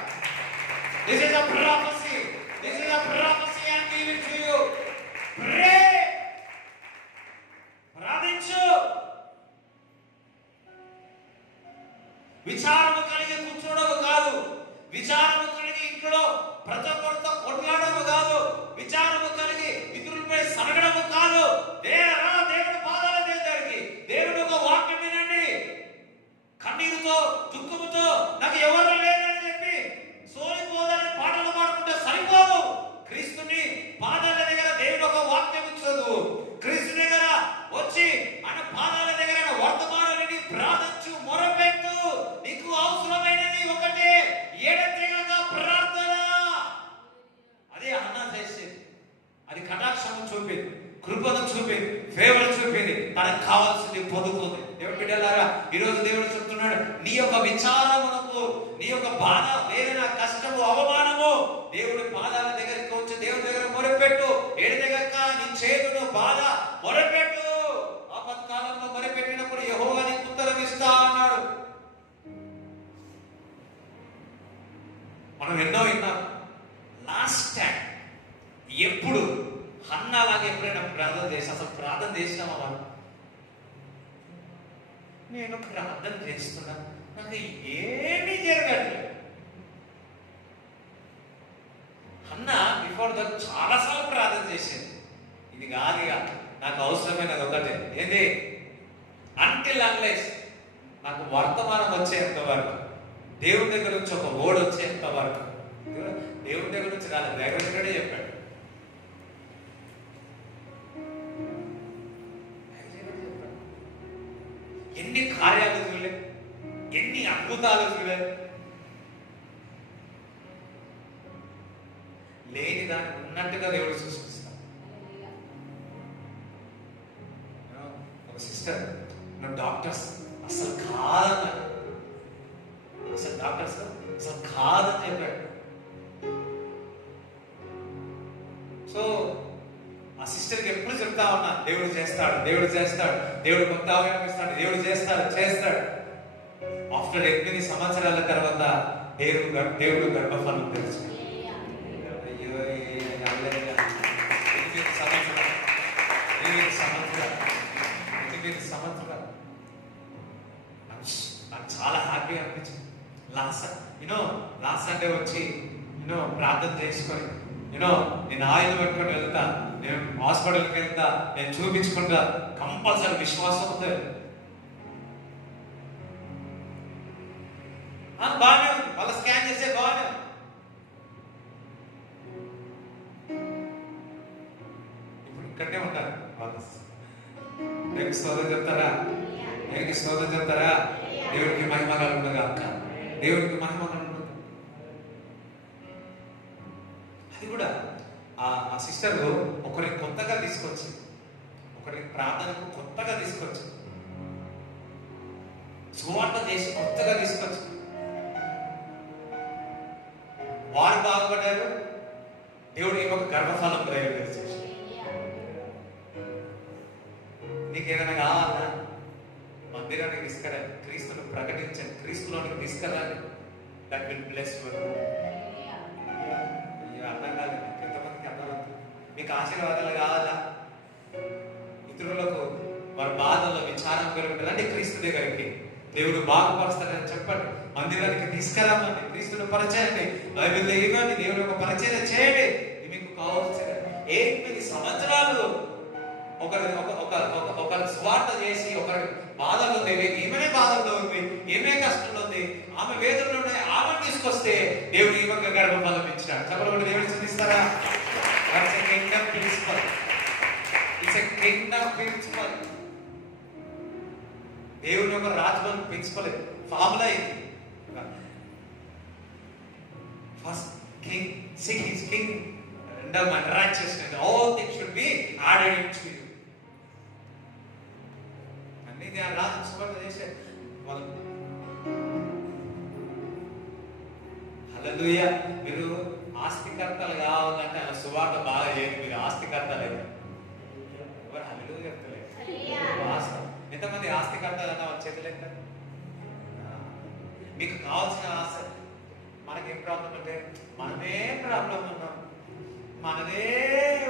This is a prophecy. This is a prophecy విచారము కలిగి కూర్చోవడం కాదు, విచారము కలిగి ఇంట్లో ప్రతి ఒక్కరితో కొట్లాడము కాదు, విచారము కలిగి ఇతరులపై సరగడము కాదు. దేవుడి పాదాల దగ్గరికి దేవుడు ఒక వాక్యం వినండి. కన్నీరుతో దుఃఖముతో నాకు ఎవరు లేదని చెప్పి సోలిపోదని పాటలు పాడుకుంటే సరిపోదు. క్రీస్తుని పాదాల దగ్గర దేవుడు ఒక వాక్యం ఇచ్చదు. క్రీస్తు దగ్గర వచ్చి ఆయన పాదాల దగ్గర వర్తమానాన్ని ప్రార్థించు, మొరపెట్టు. నీకు అవసరమైనది ఒకటే, ఏడతెగక ప్రార్థన. అదే హన్నా చేసేది. అది కటాక్షము చూపేది, కృపను చూపేది, ఫేవర్ చూపేది, తనకు కావాల్సింది పొందుతుంది. దేవుడు బిడ్డలారా, ఈరోజు దేవుడు చెప్తున్నాడు, నీ యొక్క విచారమునకు, నీ యొక్క బాధ, వేదన, కష్టము, అవమానము దేవుడి పాదాల దగ్గరికి వచ్చి దేవుడి దగ్గర మొరపెట్టు. ఏడతెగక నీ చేతును బాధ మొరపెట్టు. ఆపత్కాలంలో మొరపెట్టినప్పుడు యెహోవా నీకు ఉత్తరం ఇస్తా అన్నాడు. మనం ఎన్నో విన్నాం. లాస్ట్ టైం ఎప్పుడు హన్నాలాగా ఎప్పుడైనా ప్రార్థన చేసి, అసలు ప్రార్థన చేసినామా మనం? నేను ప్రార్థన చేస్తున్నా, నాకు ఏమీ జరగట్లేదు. హన్నా బిఫోర్ దట్ చాలాసార్లు ప్రార్థన చేసింది. ఇది కాదుగా, నాకు అవసరమైనది ఒకటే, ఏంది? అంటిల్ అన్లెస్ నాకు వర్తమానం వచ్చేంత వరకు, దేవుడి దగ్గర నుంచి ఒక ఓడ్ వచ్చేంత వరకు, దేవుడి దగ్గర నుంచి రాలేదు, దగ్గరే చెప్పాడు. ఎన్ని కార్యాలు చూడలే, ఎన్ని అద్భుతాలు చూడలే, లేని దాన్ని ఉన్నట్టుగా దేవుడు సృష్టిస్తాడు. ఒక సిస్టర్, డాక్టర్స్ అసలు కాదన్నాడు, అసలు డాక్టర్స్ అసలు కాదని చెప్పాడు. సో ఆ సిస్టర్కి ఎప్పుడు చెప్తా ఉన్నా, దేవుడు చేస్తాడు, దేవుడు చేస్తాడు, దేవుడు కొత్త అవయవం ఇస్తాడు, దేవుడు చేస్తాడు చేస్తాడు. ఆఫ్టర్ 8 సంవత్సరాల తర్వాత దేవుడు గర్భఫలం తెలుసు. అయ్యో 8 సంవత్సరాలు నాకు చాలా హ్యాపీ అనిపించింది. లాస్ట్ సండే వచ్చి ప్రార్థన చేసుకొని, నేను ఆయిల్ పెట్టుకొని వెళ్తా, నేను హాస్పిటల్కి వెళ్తా, నేను చూపించుకుంటా, కంపల్సరీ విశ్వాసం అవుతుంది. బాగానే ఉంది, వాళ్ళ స్కాన్ చేసే బాగానే ఉంది. ఇప్పుడు ఇక్కడే ఉంటారు వాళ్ళు. దేవుడికి స్తోత్రం చెప్తారా? దేవుడికి స్తోత్రం చెప్తారా? దేవుడికి మహిమ కలుగుతుంది అక్క, దేవుడికి మహిమ కలుగుతుంది. అది కూడా ఆ సిస్టర్ ఒకరికి కొత్తగా తీసుకొచ్చి, ఒకరికి ప్రార్థనకు కొత్తగా తీసుకొచ్చి, సువార్త చేసి కొత్తగా తీసుకొచ్చి, వారు బాగుపడ్డారు. దేవుడికి ఒక గర్భఫలం ప్రయోగించేసి, నీకేదైనా కావాలా మందిరానికి తీసుకురండి, క్రీస్తును ప్రకటించండి, క్రీస్తులోనికి తీసుకురండి. That will bless your. అర్థం కాదు, ఎంతమందికి అర్థమవుతుంది? మీకు ఆశీర్వాదాలు కావాలా? ఇతరులకు వారి బాధల్లో విచారం కలుగుతుందండి, క్రీస్తు దగ్గరికి దేవుడు బాగుపరుస్తాడని చెప్పండి. మందిరానికి తీసుకురామండి, క్రీస్తును పరిచయండి, బైబిల్లో ఇవ్వండి, దేవుడు ఒక పరిచయం చేయండి. మీకు కావాల్సిన 8 సంవత్సరాలు ఒకరి స్వార్థ చేసి, ఒకరి బాధలు ఉంది, ఈమెనే బాధల్లో ఉంది, ఈమె కష్టంలో ఉంది, ఆమె వేదనలో ఉన్నాయి, ఆమెను తీసుకొస్తే దేవుడు ఈ యొక్క గర్భఫలం ఇచ్చినాడు. చెప్పండి, దేవుడు చూపిస్తారా? దేవుని యొక్క రాజభవన్ ప్రిన్సిపల్ ఫార్ములా ఇది. First king, seek his kingdom and righteousness, all things should be added unto you. అన్ని రాజు సువార్త చేసే వాళ్ళు. హల్లెలూయా. మీరు ఆస్తికర్తలు కావాలంటే అలా సువార్త బాగా చేయండి. మీరు ఆస్తికర్తలు అయితే ఎవరు హల్లెలూయా చెప్తలేదు. ఎంతమంది ఆస్తికర్తలు అన్న వాళ్ళ చేతులు ఎంత? మీకు కావాల్సిన ఆశ. మనకేం ప్రాబ్లం అంటే మనమే ప్రాబ్లం ఉన్నాం, మనదే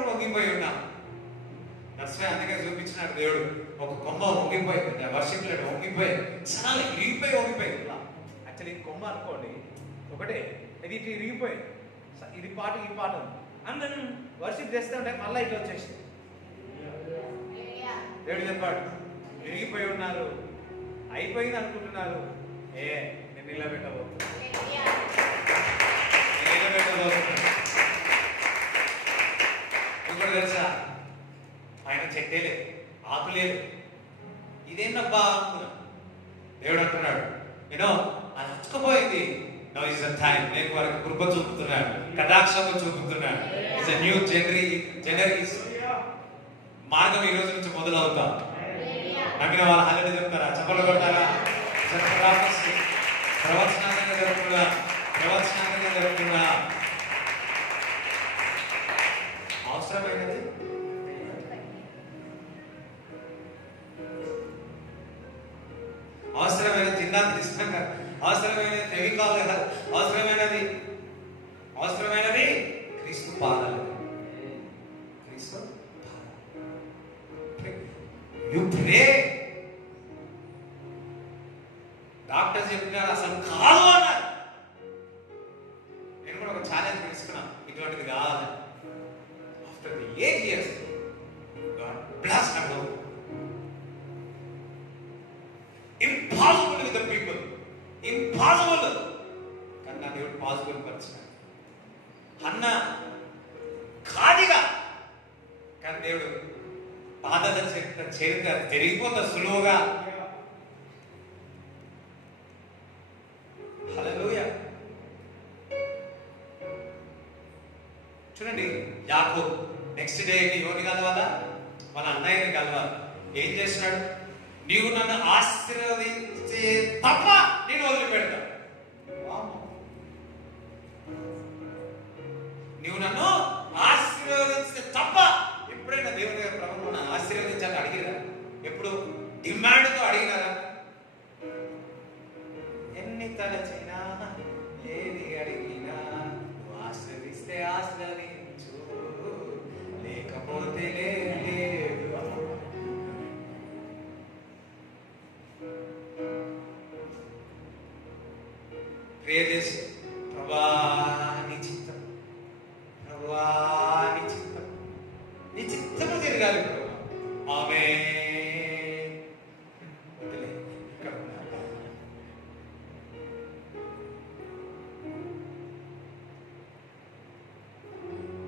వంగిపోయి ఉన్నాం. దర్శనం అందుకే చూపించినాడు దేవుడు. ఒక కొమ్మ వంగిపోయింది, వర్షిప్ లేడు వంగిపోయింది, చాలా ఇరిగిపోయి వంగిపోయింది. యాక్చువల్లీ కొమ్మ అనుకోండి ఒకటే, ఇది ఇటు ఇరిగిపోయింది, ఇది పాట ఈ పాట ఉంది. అందరూ వర్షిప్ చేస్తూ ఉంటే మళ్ళీ ఇట్లా వచ్చేసి దేవుడు చెప్పాడు, విరిగిపోయి ఉన్నారు, అయిపోయింది అనుకుంటున్నారు, నేను నిలబెట్టబోతున్నా. ఇంకోటి తెలుసా, ఆయన చెట్టే లేదు, ఆకు లేదు, ఇదేనబ్బా అనుకున్నా. దేవుడు అంటున్నాడు, యూనో అది హచ్చుకుపోయింది, నో ఇస్ ద టైం, నేను వారికి కృప చూపుతున్నాడు, కటాక్షము చూపుతున్నాడు. ఇట్స్ ఎ న్యూ జనరీస్ మార్గం ఈ రోజు నుంచి మొదలవుతాం. నమ్మిన వాళ్ళ హల్లెలూయా చెప్తారా? చప్పట్లు కొడతారా? ప్రవచనాంతంగా జరుగుతున్నా అవసరమైనది జిందాలు ఇష్టంగా, అవసరమైనది ఫెవికాల్ కదా, అవసరమైనది క్రీస్తు పాదాలు. క్రీస్తు యు ప్రే. డాక్టర్స్ చెప్పినారు అసలు కాదు అన్నారు. నేను కూడా ఒక ఛాలెంజ్ తీసుకున్నాను, ఇటువంటిది కాదు. After the 8 years God blessed her. Impossible with the people, impossible. కానీ నా దేవుడు పాసిబుల్ పరిచాడు. అన్న ఖాళీగా, కానీ దేవుడు పాదాల చేరిక జరిగిపోతా సులువుగా. హల్లెలూయా. చూడండి, యాకోబు నెక్స్ట్ డే ఎవరిని కలవాలా? మన అన్నయ్యని కలవాలి. ఏం చేస్తున్నాడు? నీవు నన్ను ఆశీర్వదించే తప్ప నేను వదిలిపెడతా. నీవు నన్ను ఆశీర్వదించే తప్ప. ఎప్పుడైనా దేవుని దగ్గర ప్రభువు నన్ను ఆశీర్వదించాలని అడిగిరా? ఎప్పుడు డిమాండ్తో అడిగినారా? ఎన్ని తలచినా ఏది అడిగినా నువ్వు ఆశీర్వదిస్తే ఆశీర్వదించు, లేకపోతే లేదు. ప్రేదేశ్ ప్రభా నీ చిత్తం, ప్రభా నీ చిత్తం, నీ చిత్తము తిరగాలి ప్రభా. ఆమేన్.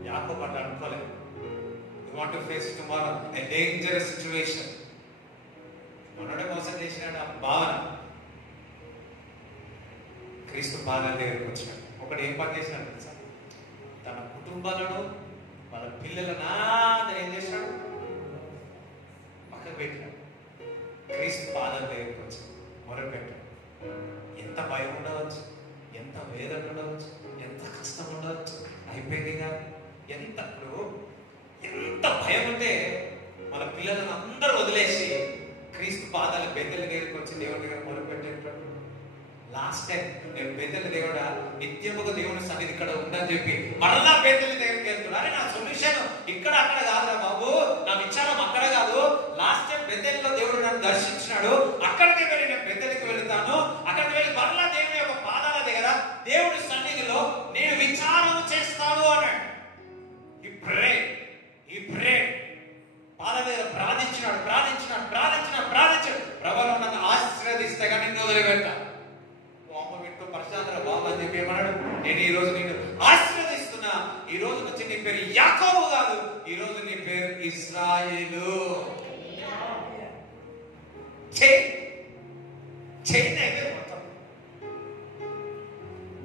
యాకోబు అట్లా అనుకోలేదు. You want to face tomorrow a dangerous situation. మనోడే మోసం చేసినాడు ఆ భావన. క్రీస్తు పాదాల దగ్గరికి వచ్చినాడు. ఒకడు ఏం పని చేసినాడు తెలుసా? తన కుటుంబాలను, వాళ్ళ పిల్లలను ఏం చేసినాడు? పక్కకు పెట్టినాడు. క్రీస్తు పాదాల దగ్గరికి వచ్చాడు, మొదలు పెట్టాడు. ఎంత భయం ఉండవచ్చు, ఎంత వేదన ఉండవచ్చు, ఎంత కష్టం ఉండవచ్చు. అయిపోయింది కానీ ఎంత భయం ఉంటే మన పిల్లలను అందరూ వదిలేసి క్రీస్తు పాదాల బెద్దెల దగ్గరికి వచ్చి దేవుడి దగ్గర మొదలు పెట్టేటాడు. లాస్ట్ టైం నేను బెద్దెల దేవుడా, నిత్యముగా దేవుని సన్నిధి ఇక్కడ ఉందని చెప్పి మరలా బెద్దెల దగ్గరికి వెళ్తున్నాడు. అరే నా సొల్యూషన్ ఇక్కడ అక్కడ కాదురా బాబు, నా విచారం అక్కడ కాదు. లాస్ట్ టైం బెద్దెల్లో దేవుడు నన్ను దర్శించినాడు, అక్కడికి వెళ్ళి నేను బెద్దెలకి వెళ్తాను. అక్కడికి వెళ్ళి మరలా దేవుని యొక్క పాదాల దగ్గర దేవుడి సన్నిధిలో నేను విచారం చేస్తాను అన్నాడు. ఈ ప్రే పాదాల దగ్గర ప్రార్థించినాడు. ప్రభువు నన్ను ఆశీర్వదిస్తే కానీ నిన్ను వదిలిపెడతా. అమ్మ వింటూ ప్రశాంతర బాబు అని చెప్పి ఏమన్నాడు? నేను ఈ రోజు నిన్ను ఆశీర్వదిస్తున్నా. ఈ రోజు నుంచి నీ పేరు యాకోబు కాదు, ఈ రోజు నీ పేరు ఇశ్రాయేలు. చేయి మొత్తం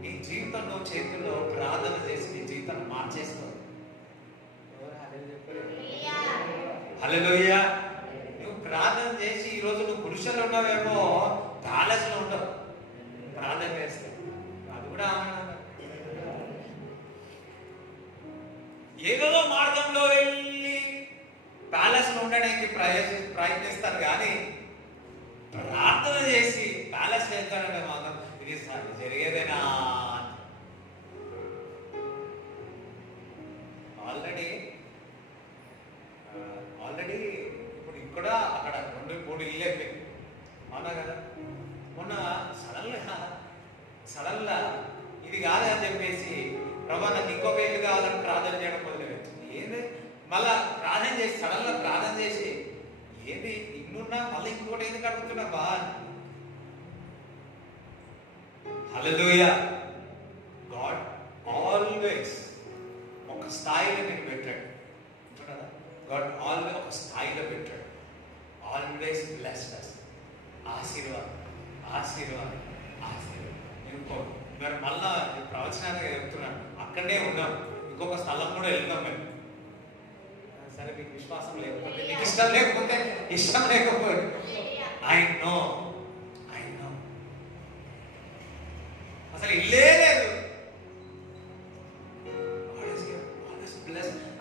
నీ జీవితంలో చేతుల్లో ప్రార్థన చేసి నీ జీవితాన్ని మార్చేస్తావు. హల్లెలూయా. నువ్వు ప్రార్థన చేసి ఈ రోజు నువ్వు పురుషులు ఉన్నావేమో, ప్యాలెస్ లో ఉండవు. ప్రార్థన చేస్తే అది కూడా ఏదో మార్గంలో వెళ్ళి ప్యాలెస్ లో ఉండడానికి ప్రయత్నిస్తారు కానీ ప్రార్థన చేసి ప్యాలెస్ వెళ్తానంటే మాత్రం ఇది జరిగేదేనా? ఆల్రెడీ ఇప్పుడు ఇక్కడ అక్కడ 2-3 ఇల్లు అయిపోయింది, అవునా కదా? మొన్న సడన్గా చెప్పేసి ప్రభా నాకు ఇంకొక ఇల్లు కావాలని ప్రార్థన చేయడం మొదలుపెట్టింది. ఏంది మళ్ళా ప్రార్థన చేసి సడన్ గా ప్రార్థన చేసి ఏంది ఇన్నున్నా మళ్ళీ ఇంకోటి ఎందుకు అడుగుతున్నా బా. హల్లెలూయా. గాడ్ ఆల్వేస్ ఒక స్థాయిలో నేను పెట్టాడు. గాడ్ ఆల్వేస్ ఒక స్థాయిలో పెట్టాడు. Always blessed us. ఆశీర్వాదం ఆశీర్వాదం ఆశీర్వాదం. మరి మళ్ళా ప్రవచనాలుగా చెప్తున్నాను, అక్కడనే ఉన్నాం, ఇంకొక స్థలం కూడా వెళ్తాం మేము. సరే మీకు విశ్వాసం లేకపోతే, మీకు ఇష్టం లేకపోతే ఇష్టం లేకపోతే ఐ నో అసలు ఇల్లే లేదు.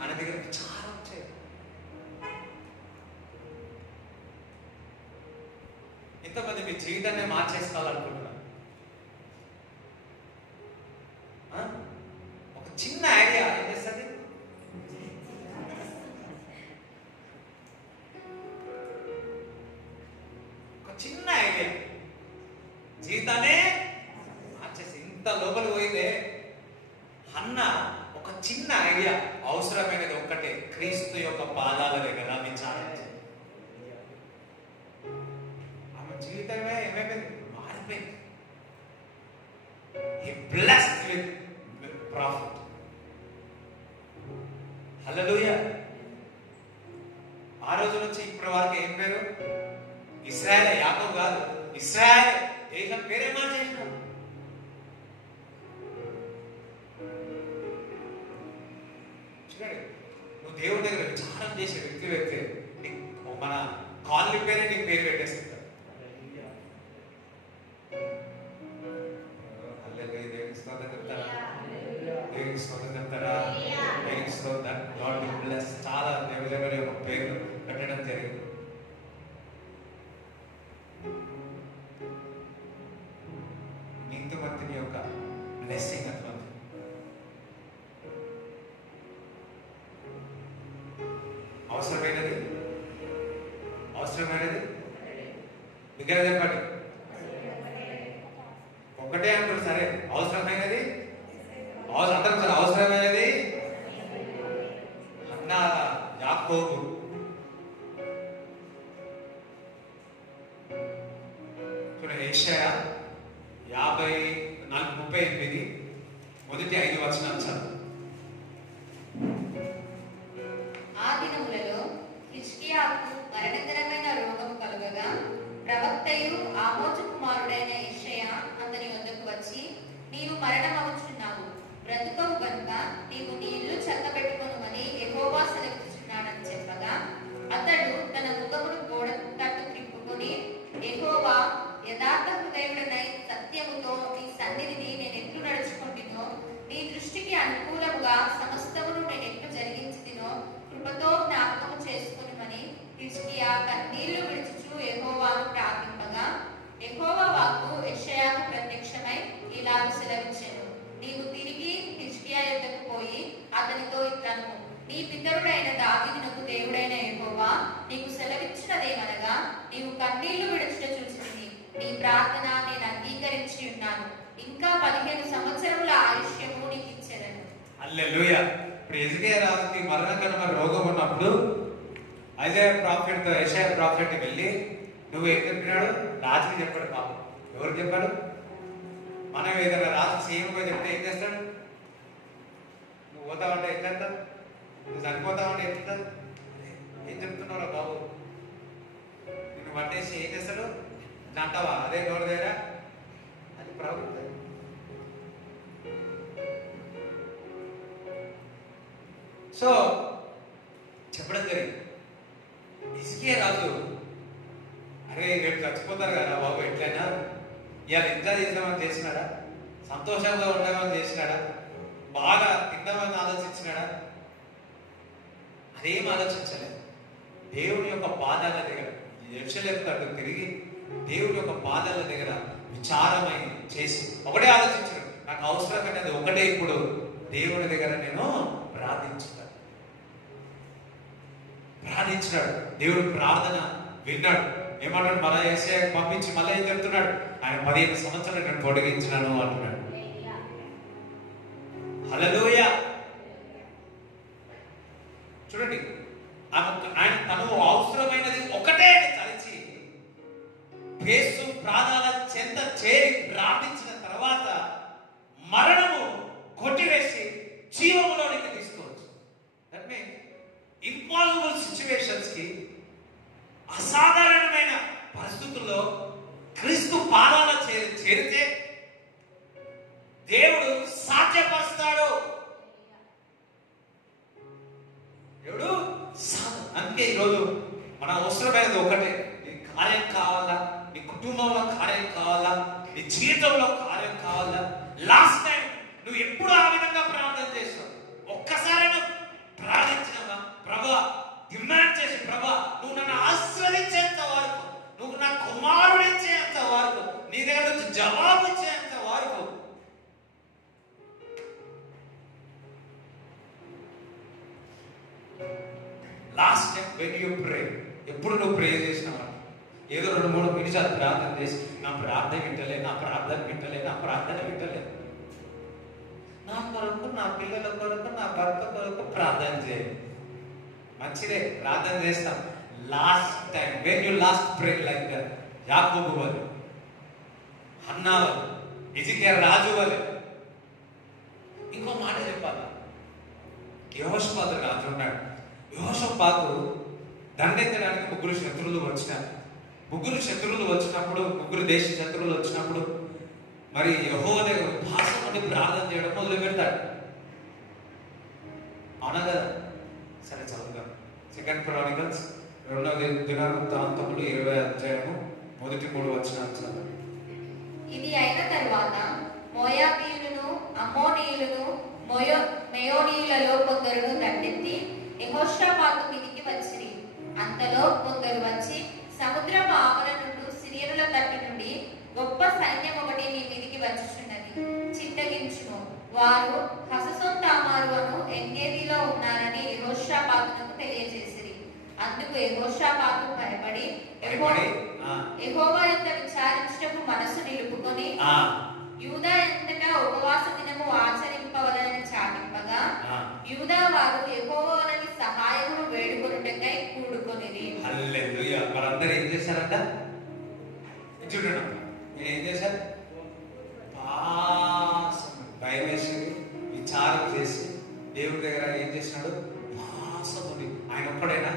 ఆయన దగ్గర చాలా వచ్చాయి. ఇంతమంది మీ జీవితాన్ని మార్చేసుకోవాలనుకుంటున్నారు. ఒక చిన్న ఐడియా ఏం చేస్తుంది? ఒక చిన్న ఐడియా జీవితాన్ని మార్చేసి ఇంత లోపల పోయిందే. అన్న ఒక చిన్న ఐడియా, అవసరమైనది ఒక్కటే, క్రీస్తు యొక్క పాదాల దగ్గర విచారించాలి. ఆమె జీవితమే ఏమైపోయింది? మారిపోయింది. He blessed with prophet. హల్లెలూయా. ఆ రోజు నుంచి ఇప్పటి వరకు ఏం పేరు? ఇశ్రాయేల్. యాకోబు కాదు, ఇశ్రాయేల్. దేశం పేరే మార్చేసినాడు. చూడండి, నువ్వు దేవుడి దగ్గర విచారం చేసే వ్యక్తి మన కాలనీ పేరే నీకు పేరు పెట్టేస్తుంటారు. దేవునికి స్తోత్రం చెప్తారా? దేవునికి స్తోత్రం చెప్తారా? దేవునికి స్తోత్రం. God will bless. చాలా దేవుడి యొక్క పేరు పెట్టడం జరిగింది. నీతిమంతుని యొక్క బ్లెస్సింగ్ అటువంటి అవసరమైనది దగ్గర చెప్పండి. ఒకటే అంటారు. సరే, అవసరమైనది అందరం సరే, అవసరమైనది అన్న యాకోబు. చూడండి, యెషయా 54:38 మొదటి 5 వచనాలు చదువు. ఆ దినములలో హిజ్కియాకు మరణకరమైన రోగము కలుగగా ప్రవక్తయు ఆమోజు కుమారుడైన యెషయా అతని వద్దకు వచ్చి, నీవు మరణమవుచున్నావు, బ్రతుకవు గనుక నీవు నీ ఇల్లు చక్కబెట్టుకొనుమని యెహోవా సెలవిస్తున్నాడని చెప్పగా, అతడు తన ముఖమును గోడ తట్టు తిప్పుకొని, యెహోవా, యథార్థ హృదయుడనై సత్యముతో నీ సన్నిధిని నేను ఎట్లు నడుచుకుంటునో, నీ దృష్టికి అనుకూలముగా సమస్తమును నేను ఎట్లు జరిగించితినో కృపతో జ్ఞాపకము చేసుకొనుమని హిజ్కియా కన్నీళ్లు విడుచుచు యెహోవాను ప్రార్థింపగా, యెహోవా వాక్కు యెషయాకు ప్రత్యక్షమై ఇలాగ సెలవిచ్చెను, నీవు తిరిగి హిజ్కియా యొద్దకు పోయి అతనితో ఇట్లను, నీ పితరుడైన దావీదునకు దేవుడైన యెహోవా నీకు సెలవిచ్చినదేమనగా, నీవు కన్నీళ్లు విడుచుట చూసితిని, నీ ప్రార్థన నేను అంగీకరించి ఉన్నాను, ఇంకా 15 సంవత్సరముల ఆయుష్యము నీకు ఇచ్చెదను. హల్లెలూయా. ఇప్పుడు యెజ్కియా రాజుకి మరణకరమైన రోగం ఉన్నప్పుడు ఐజాయా ప్రాఫెట్, యెషయా ప్రాఫెట్ వెళ్ళి నువ్వు ఏం చెప్పినాడు? రాజుకి చెప్పాడు. పాపం ఎవరు చెప్పాడు? మనం ఏదైనా రాజు సీఎం పోయి చెప్తే ఏం చేస్తాడు? నువ్వు పోతావంటే ఎట్లా, నువ్వు చనిపోతావంటే ఎట్లా, ఏం చెప్తున్నావురా బాబు, నిన్ను పట్టేసి ఏం చేస్తాడు? అంటావా? అదే నోరు దగ్గర అది ప్రభుత్వం. సో చెప్పడం జరిగింది. హిజ్కియా రాజు, అరే రేపు చచ్చిపోతారు కదా బాబు, ఎట్లయినా ఇవాళ ఎంజాయ్ చేద్దామని చేసినాడా? సంతోషంగా ఉండమని చేసినాడా? బాగా తిందామని ఆలోచించినాడా? అదేం ఆలోచించలేదు. దేవుని యొక్క పాదాల దగ్గర యెరూషలేముకు తిరిగి దేవుని యొక్క పాదాల దగ్గర విచారమై చేసి ఒకటే ఆలోచించాడు, నాకు అవసరమైనది ఒకటే, ఇప్పుడు దేవుని దగ్గర నేను ప్రార్థించాడు. దేవుడు ప్రార్థన విన్నాడు. ఏమన్నాడు? మన యేసయ్యకు పంపించి మళ్ళీ ఏం చెప్తున్నాడు? ఆయన 15 సంవత్సరాలు నేను పొడిగించినాను అంటున్నాడు. హల్లెలూయా. చూడండి, ఆయన తను అవసరమైనది ఒకటే అని తలచి యేసు ప్రాణాల చెంత చేరి ప్రార్థించిన తర్వాత మరణము కొట్టివేసి జీవములోనికి తీసుకోవచ్చు. దట్ మీన్స్ ఇంపాసిబుల్ సిచ్యువేషన్స్ కి, అసాధారణమైన పరిస్థితుల్లో క్రీస్తు పాదాల చేరితే దేవుడు సాధ్యపరుస్తాడు. దేవుడు అందుకే ఈరోజు మన అవసరమైనది ఒకటే. నీ కార్యం కావాలా, నీ కుటుంబంలో కార్యం కావాలా, నీ జీవితంలో కార్యం కావాలా. లాస్ట్ టైం నువ్వు ఎప్పుడు ఆ విధంగా ప్రార్థన చేసావు? ఒక్కసారైనా ప్రార్థించినవా? ప్రభా, డిమాండ్ చేసి, ప్రభా నువ్వు నన్ను ఆశ్రయించేంత వరకు, నువ్వు నా కుమారుడిచ్చేంత వరకు, నీ దగ్గర నుంచి జవాబు ఇచ్చేంత వరకు last time when you pray, ఎప్పుడు నువ్వు ప్రే చేసినావా? ఏదో 2-3 నిమిషాలు ప్రార్థన చేసి, నా ప్రార్థన వింటలే, నా ప్రార్థన వింటలే, నా ప్రార్థన వింటలే. నా కొరకు, నా పిల్లల కొరకు, నా భర్త కొరకు ప్రార్థన చేయండి. మంచిదే, ప్రార్థన చేస్తాం. Last time when you last pray like that, యాకోబు వాళ్ళు, హన్నా వాళ్ళు, హిజ్కియా రాజు వాళ్ళు. ఇంకో మాట చెప్పాలా, యెహోషాపాతు రాజు ఉన్నాడు. యెహోషాపాతు దండెత్తడానికి 3 శత్రువులు వచ్చినారు. 3 శత్రువులు వచ్చినప్పుడు, 3 దేశ శత్రువులు వచ్చినప్పుడు మరి యెహోవా దగ్గర ఉపవాసం ప్రార్థన చేయడం మొదలు పెడతాడు. అవునా కదా? సరే చదువుదాం. 2 క్రానికల్స్ 2వ దినవృత్తాంతములు 20వ అధ్యాయము మొదటి 3 వచనాలు చదువు. ఇది అయిన తరువాత మోయాబీయులను, అమ్మోనీయులను, మెయోనీయులలో కొందరు దండెత్తి యెహోషాపాతు మీదికి వచ్చిరి. అంతలో కొందరు వచ్చి, సముద్రపు ఆవల నుండి సిరియనుల తట్టు నుండి గొప్ప సైన్యం ఒకటి నీ మీదికి వచ్చుచున్నది, చిత్తగించుము. వారు హససోన్ తామారు అను ఎన్గేదిలో ఉన్నారని యెహోషాపాతునకు తెలియజేసిరి. అందుకు యెహోషాపాతు భయపడి యెహోవా యొద్ద విచారించుటకు మనసు నిలుపుకొని యూదా ఎంతటా ఉపవాస దినము ఆచరింపవలనని చాటింపగా యూదా వారు యెహోవాని సహాయమును వేడుకొనుటకై కూడుకొనిరి. హల్లెలూయా. వారందరూ ఏం చేశారంట? చూడండి, నేను ఏం చేశారు? భయం వేసి విచారం చేసి దేవుడి దగ్గర ఏం చేసినాడు? పాసముని. ఆయన ఒక్కడైనా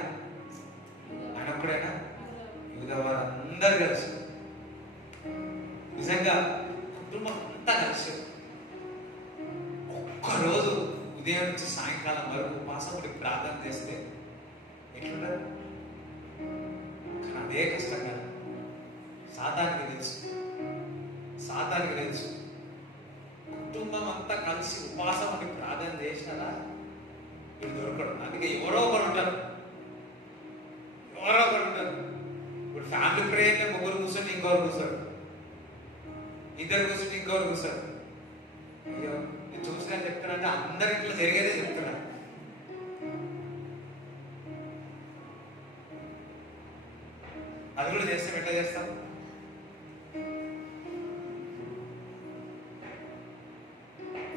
యూదా వారందరూ కలిసి, నిజంగా కుటుంబం అంతా కలిసి ఒక్కరోజు ఉదయం నుంచి సాయంకాలం వరకు పాసముడి ప్రార్థన చేస్తే ఎట్లుంటారు? కానీ అదే కష్టంగా సాతానికి తెలుసు. కుటుంబం అంతా కలిసి ఉపవాసం అని ప్రార్థన చేసినారా వీడు దొరకడు. అందుకే ఎవరో ఒకరు ఉంటారు. ఇప్పుడు ఫ్యామిలీ ప్రేయర్లో 3 కూర్చొని ఇంకొకరు కూర్చోడు, 2 కూర్చొని ఇంకొకరు కూర్చోడు. అయ్యో, నేను చూసినా చెప్తానంటే అందరి ఇంట్లో జరిగేదే చెప్తున్నా. అది కూడా చేస్తాం. ఎట్లా చేస్తాం?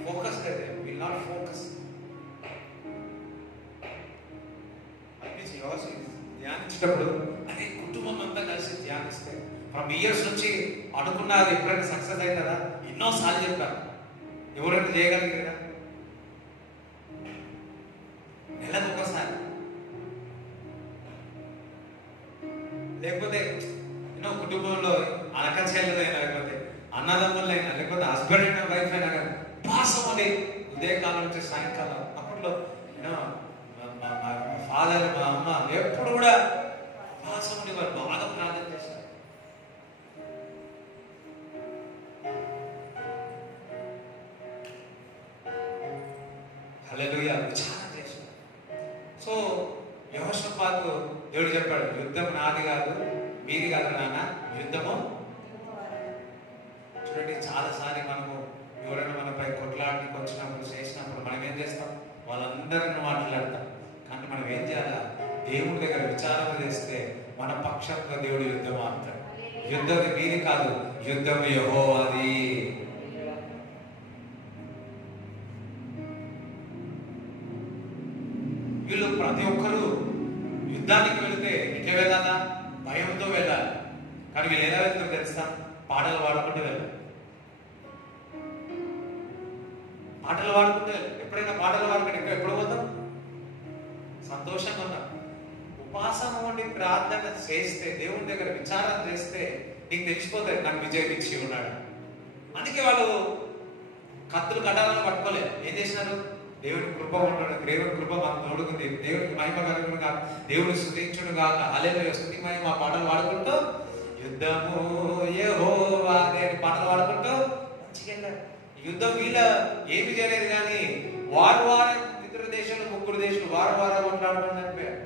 ఫోకస్ లేదు. Will not focus. ధ్యానించేటప్పుడు అదే కుటుంబం అంతా కలిసి ధ్యానిస్తే ఫ్రమ్ ఇయర్స్ నుంచి అనుకున్నారు ఎప్పుడైనా సక్సెస్ అవుతారా? ఎన్నోసార్లు చెప్పారు. ఎవరైనా చేయగలిగారా? నెలకు ఒకసారి, లేకపోతే ఎన్నో కుటుంబంలో అలక చెల్లెలైనా, లేకపోతే అన్నదమ్ములైనా, లేకపోతే హస్బెండ్ అయినా, వైఫ్ అయినా కానీ పాసం అని ఉదయకాలం నుంచి సాయంకాలం. అప్పట్లో మా ఫాదర్, మా అమ్మ ఎప్పుడు కూడా పాసం అని వారు బాగా ప్రార్థన చేశారు. హల్లెలూయా. చాలా చేశారు. సో యెహోషాపాతు దేవుడు చెప్పాడు, యుద్ధం నాది కాదు, మీది కాదు నాన్న, యుద్ధము. చూడండి, చాలాసార్లు మనము ఎవరైనా మనపై కొట్లాడడానికి వచ్చినప్పుడు, చేసినప్పుడు మనం ఏం చేస్తాం? వాళ్ళందరిని మాట్లాడతాం. కానీ మనం ఏం చేయాలా? దేవుడి దగ్గర విచారణ చేస్తే మన పక్షంగా దేవుడు యుద్ధం ఆడతాడు. యుద్ధం మీది కాదు, యుద్ధం యెహోవాది. వీళ్ళు ప్రతి ఒక్కరు యుద్ధానికి వెళితే ఎట్లా వెళ్ళాలా? భయంతో వెళ్ళాలి. కానీ వీళ్ళు ఎలా వెళ్తారు తెలుసా? పాటలు పాడుకుంటూ వెళ్ళాలి. పాటలు పాడుకుంటూ వెళ్ళాలి. ఎప్పుడైనా పాటలు పాడుకుంటే ఎప్పుడు పోతాం? సంతోషంగా ఉన్నాం. ఉపాసం ఉండి ప్రార్థన చేస్తే, దేవుని దగ్గర విచారం చేస్తే నీకు తెలిసిపోతుంది నాకు విజయం ఇచ్చి ఉన్నాడు. అందుకే వాళ్ళు కత్తులు కట్టాలని పట్టుకోలేదు. ఏం చేసినారు? దేవుని కృప ఉన్నాడు, దేవుని కృప మనకు తోడుకుంది, దేవునికి మహిమ కలుగునుగా, దేవుని స్తుతించును గాక, హల్లెలూయా స్తుతి మహిమ పాటలు పాడుకుంటూ యుద్ధము యెహోవా అనే పాటలు పాడుకుంటూ మంచిగా వెళ్ళారు. యుద్ధం వీళ్ళ ఏమి చేయలేదు, కానీ వారు ఇతర దేశాలు, ముగ్గురు దేశాలు వారు కొట్లాడుకుని చనిపోయారు.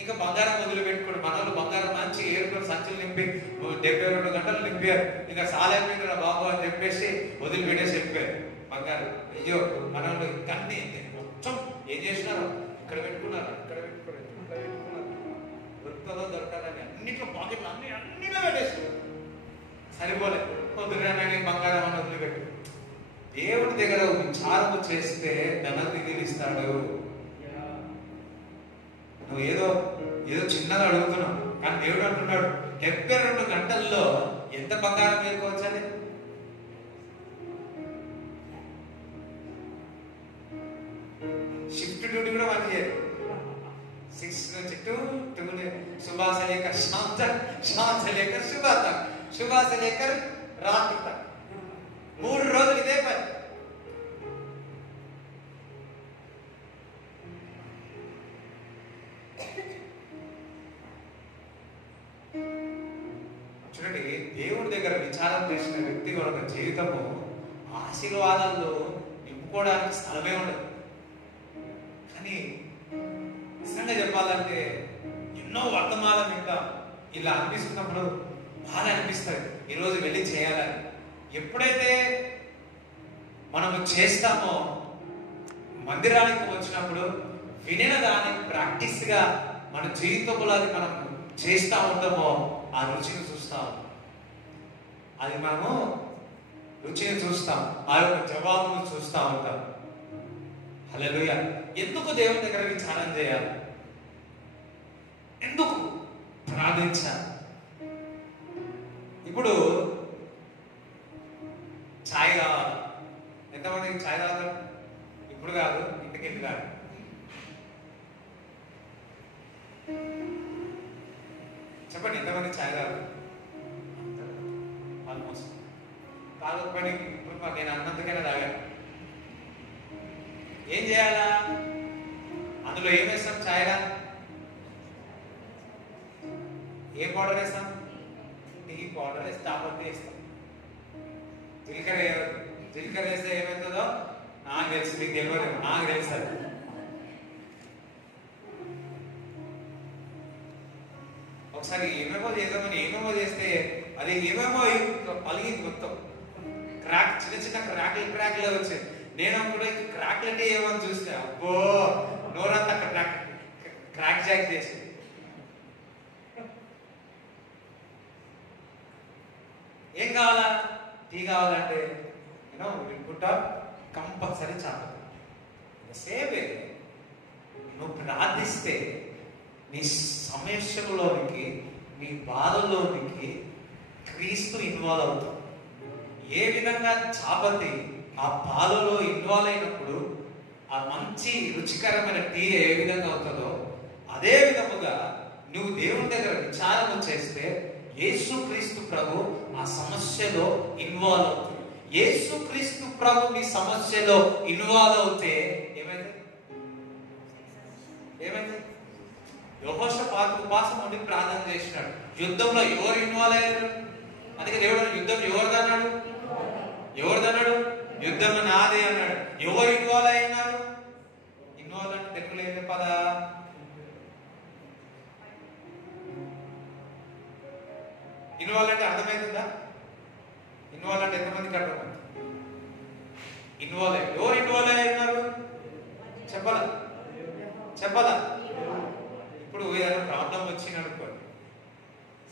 ఇంకా బంగారం వదిలి పెట్టుకోండి. మనోళ్ళు బంగారం మంచి ఏరుకొని సంచులు నింపి 72 గంటలు నింపారు. ఇంకా సాలైపోయిన బాబు అని చెప్పేసి వదిలిపెట్టేసి వెళ్ళిపోయారు బంగారం. అయ్యో మనోళ్ళు కన్నీ మొత్తం ఏం చేసినారు? ఇక్కడ పెట్టుకున్నారు, ఇక్కడ పెట్టుకున్నారు, దొరుకుతుందో దొరకాలని అన్నిట్లో పాకెట్లు అన్నిలో పెట్టేస్తున్నారు. సరిపోలే, పొద్దున బంగారం అని వదిలిపెట్టు. దేవుడి దగ్గర విచారము చేస్తే ధనాన్ని ఇస్తాడు. నువ్వు ఏదో చిన్నగా అడుగుతున్నావు, కానీ దేవుడు అంటున్నాడు 72 గంటల్లో ఎంత బంగారం వేసుకోవచ్చని. షిఫ్ట్ డ్యూటీ కూడా పని చేయదు. 6 నుంచి 2 सुबह से लेकर शाम से लेकर सुबह से लेकर रात तक 3 రోజులు ఇదే పని. చూడండి, దేవుడి దగ్గర విచారం చేసిన వ్యక్తి ఒక జీవితము ఆశీర్వాదాల్లో నింపుకోవడానికి స్థలమే ఉండదు. కానీ నిజంగా చెప్పాలంటే ఎన్నో వర్తమానం వింటాం, ఇలా అనిపిస్తున్నప్పుడు బాగా అనిపిస్తుంది ఈరోజు వెళ్ళి చేయాలని. ఎప్పుడైతే మనము చేస్తామో, మందిరానికి వచ్చినప్పుడు వినిన దాన్ని ప్రాక్టీస్ గా మన జీవితంలో అది మనం చేస్తా ఉంటామో ఆ రుచిని చూస్తాం. అది మనము రుచిని చూస్తాం, ఆ యొక్క జవాబును చూస్తా ఉంటాం. హల్లెలూయా. ఎందుకు దేవుని దగ్గర విచారం చేయాలి? ఎందుకు ప్రార్థించాలి? ఇప్పుడు ఛాయ్ కావాలి. ఎంతమందికి ఛాయ్ తాగుతారు? ఇప్పుడు కాదు, ఇంటికి కాదు. చెప్పండి, ఎంతమంది ఛాయ్ తాగుతారు? ఆల్మోస్ట్. తాగకపోయినా ఇప్పుడు నేను అన్నందుకైనా తాగాను. ఏం చేయాలా? అందులో ఏం వేస్తాం? ఛాయ్లా ఏ పౌడర్ వేస్తాం? టీ పౌడర్ వేసి తాపత్తి వేస్తాం. జీలకర్ర వేస్తే ఏమవుతుందో నాకు తెలుసు, మీకు తెలియదు, నాకు తెలుస్తుంది. ఒకసారి ఏమేమో చేస్తే అది ఏమేమో పలిగి మొత్తం క్రాక్, చిన్న క్రాక్లు వచ్చాయి. నేను కూడా క్రాక్లు అంటే ఏమని చూస్తే అబ్బో నోరంతా క్రాక్ జాక్ చేసి. ఏం కావాలా? టీ కావాలంటే వినుకుంట కంపల్సరీ చాలు. సేవే నువ్వు ప్రార్థిస్తే నీ సమస్యలోనికి, నీ బాధల్లోనికి క్రీస్తు ఇన్వాల్వ్ అవుతాం. ఏ విధంగా చాపతి ఆ పాలలో ఇన్వాల్వ్ అయినప్పుడు ఆ మంచి రుచికరమైన టీ ఏ విధంగా అవుతుందో, అదే విధముగా నువ్వు దేవుని దగ్గర విచారణ చేస్తే యేసుక్రీస్తు ప్రభు ఆ సమస్యలో ఇన్వాల్వ్ అవుతుంది. యేసుక్రీస్తు ప్రభు మీ సమస్యలో ఇన్వాల్వ్ అవుతే ఏమైంది? యెహోషాపాతు ఉపవాసం ఉండి ప్రార్థన చేసినాడు. యుద్ధంలో ఎవరు ఇన్వాల్వ్ అయ్యారు? అందుకే దేవుడు యుద్ధం ఎవరిదన్నాడు? యుద్ధం నాదే అన్నాడు. ఎవరు ఇన్వాల్వ్ అయినారు? ఇన్వాల్వ్ అంటే తెలుగులో ఏం చెప్పాలా? ఇన్వాల్వ్ అంటే అర్థమైందా? ఇన్వాల్వ్ అంటే ఎంతమందికి అర్థమైంది? ఎవరు ఇన్వాల్వ్ అయినారు? చెప్పాలా? ఇప్పుడు ఏదైనా ప్రాబ్లం వచ్చిందనుకోండి,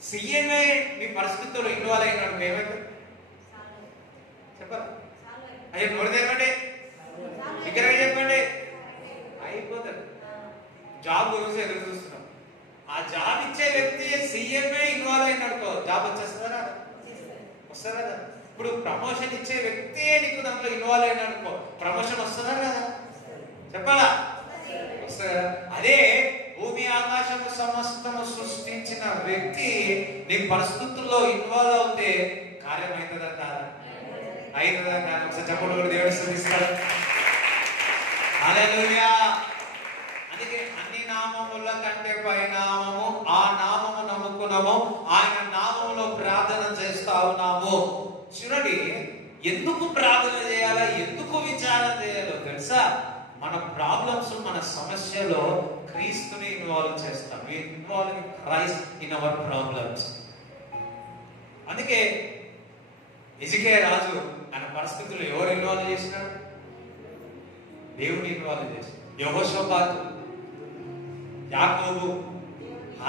సీఎంఏ మీ పరిస్థితుల్లో ఇన్వాల్వ్ అయినాడు, ఏమైతే చెప్పాలా? అయ్యో నోరు తెరవండి, ఇక జాబ్ గురించి ఎదురు చూస్తున్నాం. ఆ జాబ్ ఇచ్చే వ్యక్తి సీఎంఏ ఇన్వాల్వ్ అయినడుకో, జాబ్ వచ్చేస్తారా? వస్తారా కదా? ఇప్పుడు ప్రమోషన్ ఇచ్చే వ్యక్తి నీకు దాంట్లో ఇన్వాల్వ్ అయినడుకో, ప్రమోషన్ వస్తుందా కదా? చెప్పాలా? వస్తుందా? అదే భూమి ఆకాశము సమస్తము సృష్టించిన వ్యక్తి నీ పరిస్థితుల్లో ఇన్వాల్వ్ అవుతే కార్యం అవుతుందా కాదా? అవుతుందా కాదు? ఒకసారి చెప్పడం దేవుడు స్తుతిస్తాడు. హల్లెలూయా. అందుకే అన్ని నామముల కంటే పై నామము, ఆ నామము నమ్ముకున్నాము, ఆయన నామములో ప్రార్థన చేస్తా ఉన్నాము. చూడండి, ఎందుకు ప్రార్థన చేయాలా, ఎందుకు విచారణ చేయాలో తెలుసా? మన ప్రాబ్లమ్స్, మన సమస్యలో క్రీస్తుని ఇన్వాల్వ్ చేస్తాం. Involve Christ in our problems. అందుకే హిజ్కియా రాజు ఆయన పరిస్థితుల్లో ఎవరు ఇన్వాల్వ్ చేసినాడు? దేవుని ఇన్వాల్వ్ చేసి. యెహోషాపాతు, యాకోబు,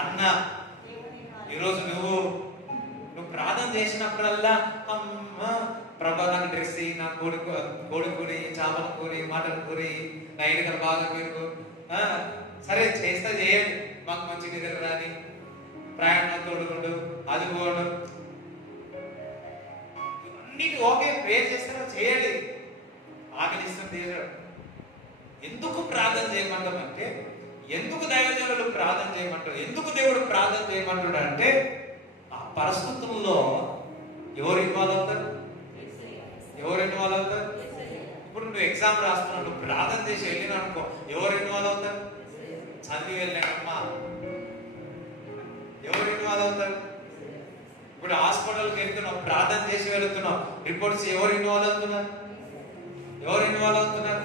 అన్న. ఈరోజు నువ్వు ప్రార్థన చేసినప్పుడల్లా అమ్మా ప్రభా నాకు డ్రెస్, నా కోడి కూరి, చేపల కూరి, మటన్ కూరి, నా ఎన్నికలు బాగా మీరు సరే చేస్తా చేయండి, మాకు మంచి నిద్ర రాని, ప్రయాణం తోడుకుండు, అది పోడు, ఇవన్నీ ఓకే, ప్రేయర్ చేస్తారో చేయండి, ఆకలిస్తుంది దేవుడు. ఎందుకు ప్రార్థన చేయమంటామంటే, ఎందుకు దైవజనులు ప్రార్థన చేయమంటారు, ఎందుకు దేవుడు ప్రార్థన చేయమంటాడు అంటే, ఆ పరిస్థితుల్లో ఎవరు ఇన్వాల్వ్ అవుతారు? ఎవరు ఇన్వాల్వ్ అవుతారు? ఇప్పుడు నువ్వు ఎగ్జామ్ రాస్తున్నావు, నువ్వు ప్రార్థన చేసి వెళ్ళినా అనుకో, ఎవరు ఇన్వాల్వ్ అవుతారు? చదివి వెళ్ళానమ్మా, ఎవరు ఇన్వాల్వ్ అవుతారు? ఇప్పుడు హాస్పిటల్కి వెళ్తున్నావు, ప్రార్థన చేసి వెళ్తున్నావు, రిపోర్ట్స్ ఎవరు ఇన్వాల్వ్ అవుతున్నారు? ఎవరు ఇన్వాల్వ్ అవుతున్నారు?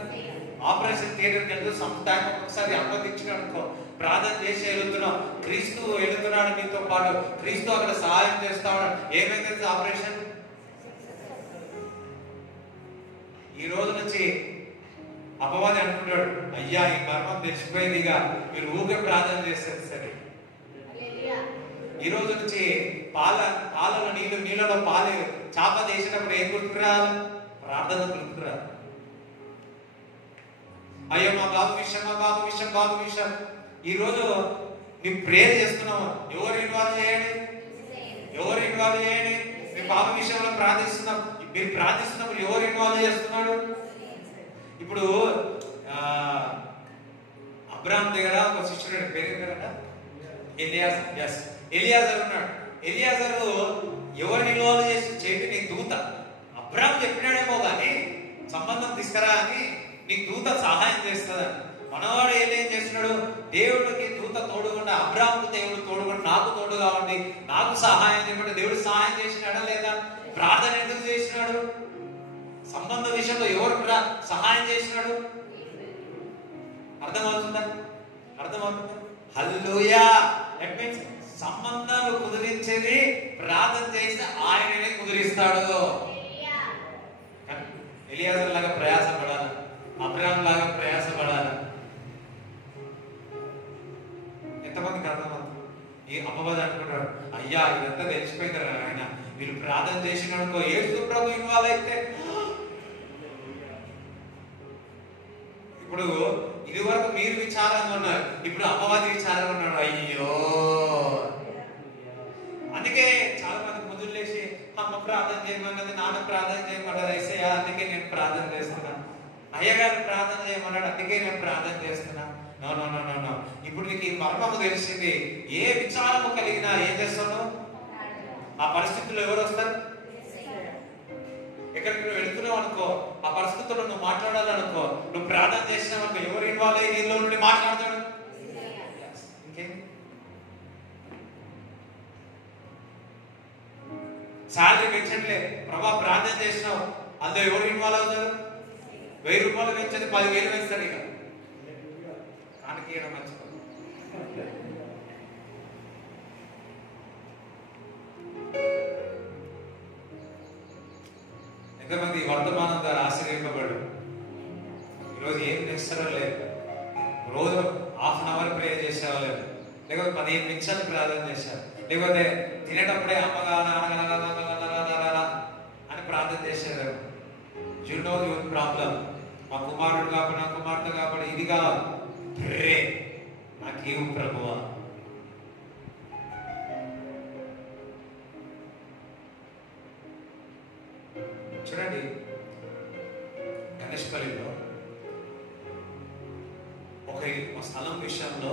ఆపరేషన్ థియేటర్కి వెళ్తూ సమ్ టైం ఒకసారి అనుమతించినాడు అనుకో, ప్రార్థన చేసి వెళ్తున్నావు, క్రీస్తు వెళుతున్నాడు నీతో పాటు, క్రీస్తు అక్కడ సహాయం చేస్తాడు. ఏమైంది ఆపరేషన్? ఈ రోజు నుంచి అపవాది అనుకుంటాడు, అయ్యా ఈ మర్మం తెలిసిపోయిందిగా, మీరు ఊకే ప్రార్థన చేస్తారు సరే. ఈ రోజు నుంచి పాలలో నీళ్ళలో పాలు చాప చేసినప్పుడు ఏం గుర్తుకురాలి? ప్రార్థన గుర్తుకురాలి. అయ్యో మా బాబు విషయం. ఈ రోజు నీ ప్రేయర్ చేస్తున్నావు, ఎవరు ఇన్వాల్వ్ చేయండి? మీ బాబు విషయంలో ప్రార్థిస్తున్నాం, మీరు ప్రార్థిస్తున్నప్పుడు ఎవరు ఇన్వాల్వ్ చేస్తున్నాడు? ఇప్పుడు అబ్రాహాం దగ్గర ఒక శిష్యుడు పేరు కదా ఎలియాజర్ ఉన్నాడు. ఎలియాజరు ఎవరిని ఇన్వాల్వ్ చేసి చెప్పి నీకు దూత, అబ్రాహాం చెప్పినాడేమో కానీ సంబంధం తీసుకురా అని, నీకు దూత సహాయం చేస్తుందని. మనవాడు ఏం చేస్తున్నాడు? దేవుడికి దూత తోడుకుండా, అబ్రాహాంకు దేవుడు తోడుకుండా, నాకు తోడుగా ఉండి నాకు సహాయం చేయమంటే దేవుడు సహాయం చేసినాడా లేదా? ప్రార్థన ఎందుకు చేసినాడు? సంబంధ విషయంలో ఎవరు సహాయం చేసినాడు? అర్థమవుతుందా? హల్లెలూయా. దట్ మీన్స్ సంబంధాలు కుదిరించేది ప్రార్థన చేస్తే ఆయననే కుదిరిస్తాడు. ఎలియాజర్ లాగా ప్రయాసపడాలి, అబ్రాహాం లాగా ప్రయాసపడాలి. ఎంతమందికి అర్థమవుతుంది? ఈ అపవాది అనుకుంటాడు, అయ్యా ఇదంతా తెలిసిపోయింది ఆయన, వీళ్ళు ప్రార్థన చేసిననుకో, యేసు ప్రభు ఇన్వాల్వ్ అయితే. ఇప్పుడు ఇది వరకు మీరు విచారంగా ఉన్నారు, ఇప్పుడు అపవాది విచారంగా ఉన్నాడు. అయ్యో, అందుకే చాలా మంది ముద్దులేసి అమ్మ ప్రార్థన చేయమన్నది, నాన్న ప్రార్థన చేయమన్నది, ఏసయ్యా అందుకే నేను ప్రార్థన చేస్తున్నా, అయ్యగారు ప్రార్థన చేయమన్నాడు అందుకే నేను ప్రార్థన చేస్తున్నా. No no no no no. ఇప్పుడు నీకు ఈ మర్మము తెలిసింది. ఏ విచారము కలిగినా ఏం చేస్తున్నావు? ఆ పరిస్థితుల్లో ఎవరు వస్తారు? ఎక్కడికి నువ్వు వెళుతున్నావు అనుకో, ఆ పరిస్థితుల్లో నువ్వు మాట్లాడాలనుకో, నువ్వు ప్రార్థన చేసినావు అనుకో, ఎవరు ఇన్వాల్వ్ అయ్యి నీలో నుండి మాట్లాడతాడు? ఇంకేం? శాలరీ పెంచట్లే, ప్రభా ప్రార్థన చేసినావు, అందులో ఎవరు ఇన్వాల్వ్ అవుతారు? 1000 రూపాయలు పెంచండి, 10,000 పెంచుతాడు. ఇక కానికి మంచి ఎంతమంది వర్తమానం ద్వారా ఆశ్చర్యపడ్డాడు? ఈరోజు ఏం చేస్తారో లేదు, రోజు ½ అన్ అవర్ ప్రేయర్ చేసేవాళ్ళు, లేకపోతే 15 నిమిషాలు ప్రార్థన చేశారు, లేకపోతే తినేటప్పుడే అమ్మగా అని ప్రార్థన చేశారు. You know your problem. మా కుమారుడు కాబట్టి, నా కుమార్తె కాబట్టి, ఇది కాదు, ప్రే. నాకేం ప్రభువా? చూడండి, గణేష్పల్లిలో ఒక స్థలం విషయంలో,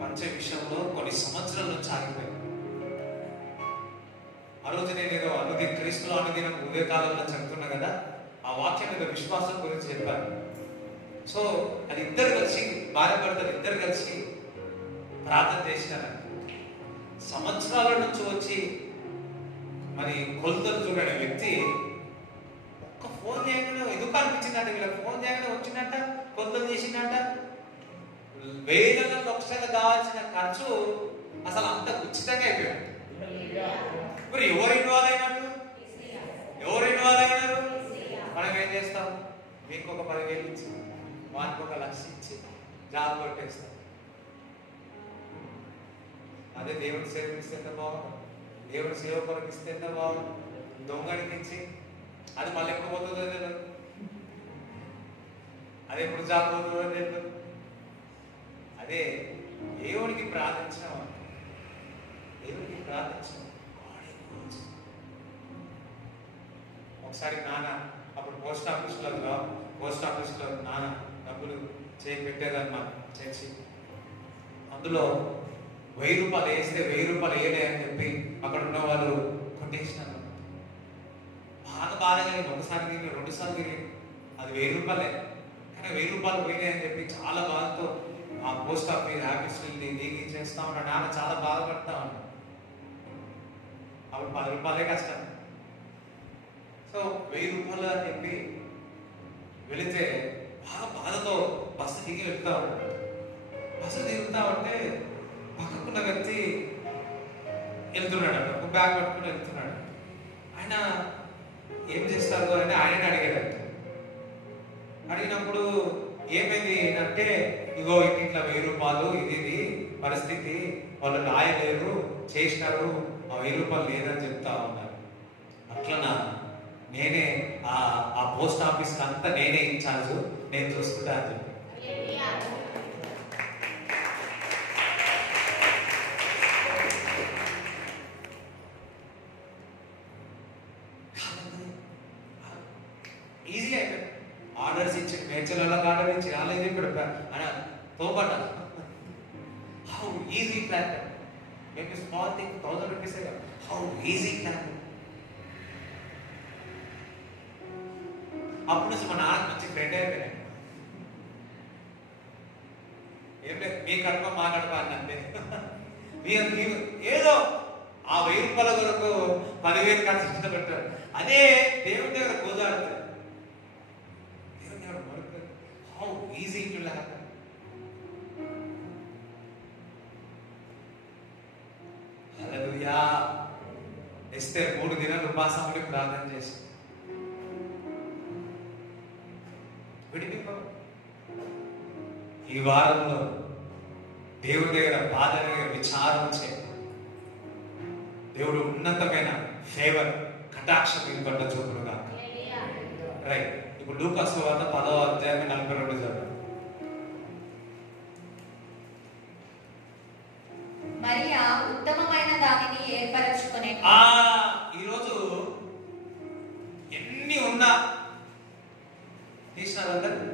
పంచ విషయంలో కొన్ని సంవత్సరాల నుంచి ఆగిపోయింది. ఆ రోజు నేను ఏదో క్రీస్తులో అనుదినం ఉదయకాలంలో చెప్తున్నా కదా, ఆ వాక్యం ఏదో విశ్వాసం గురించి చెప్పాను. సో అది ఇద్దరు కలిసి, భార్య భర్తలు ఇద్దరు కలిసి ప్రార్థన చేసినారు. సంవత్సరాల నుంచి వచ్చి మరి కొలతలు చూడని వ్యక్తి ఒక్క ఫోన్ చేయకుండా ఎందుకు అనిపించిందంట, వీళ్ళకి ఫోన్ చేయకుండా వచ్చిందంట, కొలతలు చేసిందంట. వేదనలు లక్షలు కావాల్సిన ఖర్చు అసలు అంత ఉచితంగా అయిపోయాడు. మరి ఎవరు ఇన్వాల్వ్ అయినట్టు? ఎవరు ఇన్వాల్వ్ అయినారు? మనం ఏం చేస్తాం? మీకు ఒక 10,000 ఇచ్చి, వానికి ఒక 1,00,000 ఇచ్చి జాబ్ కొట్టేస్తాం. అదే దేవుడి సేవకి ఇస్తే ఎంత బాగుంది, దేవుడి సేవ కొరకు ఇస్తే ఎంత బాగుంది. దొంగడికి ఇచ్చి అది మళ్ళీ ఎప్పుడు పోతుందో తెలియదు, అది ఎప్పుడు జాబ్ పోతుందో తెలియదు. అదే దేవుడికి ప్రార్థించాం, దేవుడికి ప్రార్థించాం. ఒకసారి నాన్న అప్పుడు పోస్ట్ ఆఫీస్లో నాన్న డబ్బులు చేయి పెట్టేదన్నమాట చర్చి. అందులో 1,000 రూపాయలు వేస్తే 1,000 రూపాయలు వేయలే అని చెప్పి అక్కడ ఉన్న వాళ్ళు కొట్టేసినారు. బాగా కలిగి ఒకసారి తిరిగి 2 సార్లు తిరిగి అది 1,000 రూపాయలే, కానీ 1,000 రూపాయలు పోయినాయి అని చెప్పి చాలా బాధతో ఆ పోస్ట్ ఆఫీస్ ఆఫీసుల్ని దిగి చేస్తా ఉన్నాడు. నాన్న చాలా బాధపడతా ఉన్నాడు. అప్పుడు 10 రూపాయలే కష్టం. సో 1,000 రూపాయలు అని చెప్పి వెళితే బాధతో బస్సు దిగి వెళ్తా ఉన్నాడు. బస్సు దిగుతా ఉంటే పక్కకున్న వ్యక్తి వెళ్తున్నాడు, ఒక బ్యాగ్ పట్టుకుని వెళ్తున్నాడు. ఆయన ఏం చేస్తారు అని ఆయన అడిగాడు. అడిగినప్పుడు ఏమైంది అంటే, ఇగో ఇట్లా 1,000 రూపాయలు ఇది పరిస్థితి, వాళ్ళు రాయలేరు, చేసినారు, ఆ 1,000 రూపాయలు లేదని చెప్తా ఉన్నారు. అట్లనా, నేనే ఆ పోస్ట్ ఆఫీస్ అంతా నేనే ఇన్ఛార్జ్, నేను చూసుకుంటా అని చెప్పి. ఈజీ అయిపోయింది. ఆర్డర్స్ ఇచ్చి మేడ్చలకు ఆర్డర్ ఇచ్చి అలా ఇది అని తోపట. How easy plan, maybe small thing 1,000 rupees, how easy plan. అప్పుడు నుంచి మా నాన్న మంచి ఫ్రెండ్ అయిపోయినాయి. ఏం లేదు, మీ కడప మా కడప అన్నంతే. ఏదో ఆ 1,000 రూపాయల వరకు 10,000 ఖర్చు పెట్టారు. అదే దేవుడి దగ్గర కూజాడుతారు, దేవుడి దగ్గర మరుపు. How easy to happen. Hallelujah. Esther 3 దినాలు ఉపవాసం ఉండి ప్రార్థన చేసి విడిపిపో. ఈ వారంలో దేవుడి దగ్గర బాధ దగ్గర విచారం చే, దేవుడు ఉన్నతమైన ఫేవర్ కటాక్షం మీద పడ్డ చూపును కాక. రైట్, ఇప్పుడు లూకా సువార్త 10వ అధ్యాయం 42 చదువు. మరియా ఉత్తమమైన దానిని ఏర్పరచుకునే. ఈరోజు ఎన్ని ఉన్నా తీసినారందరూ,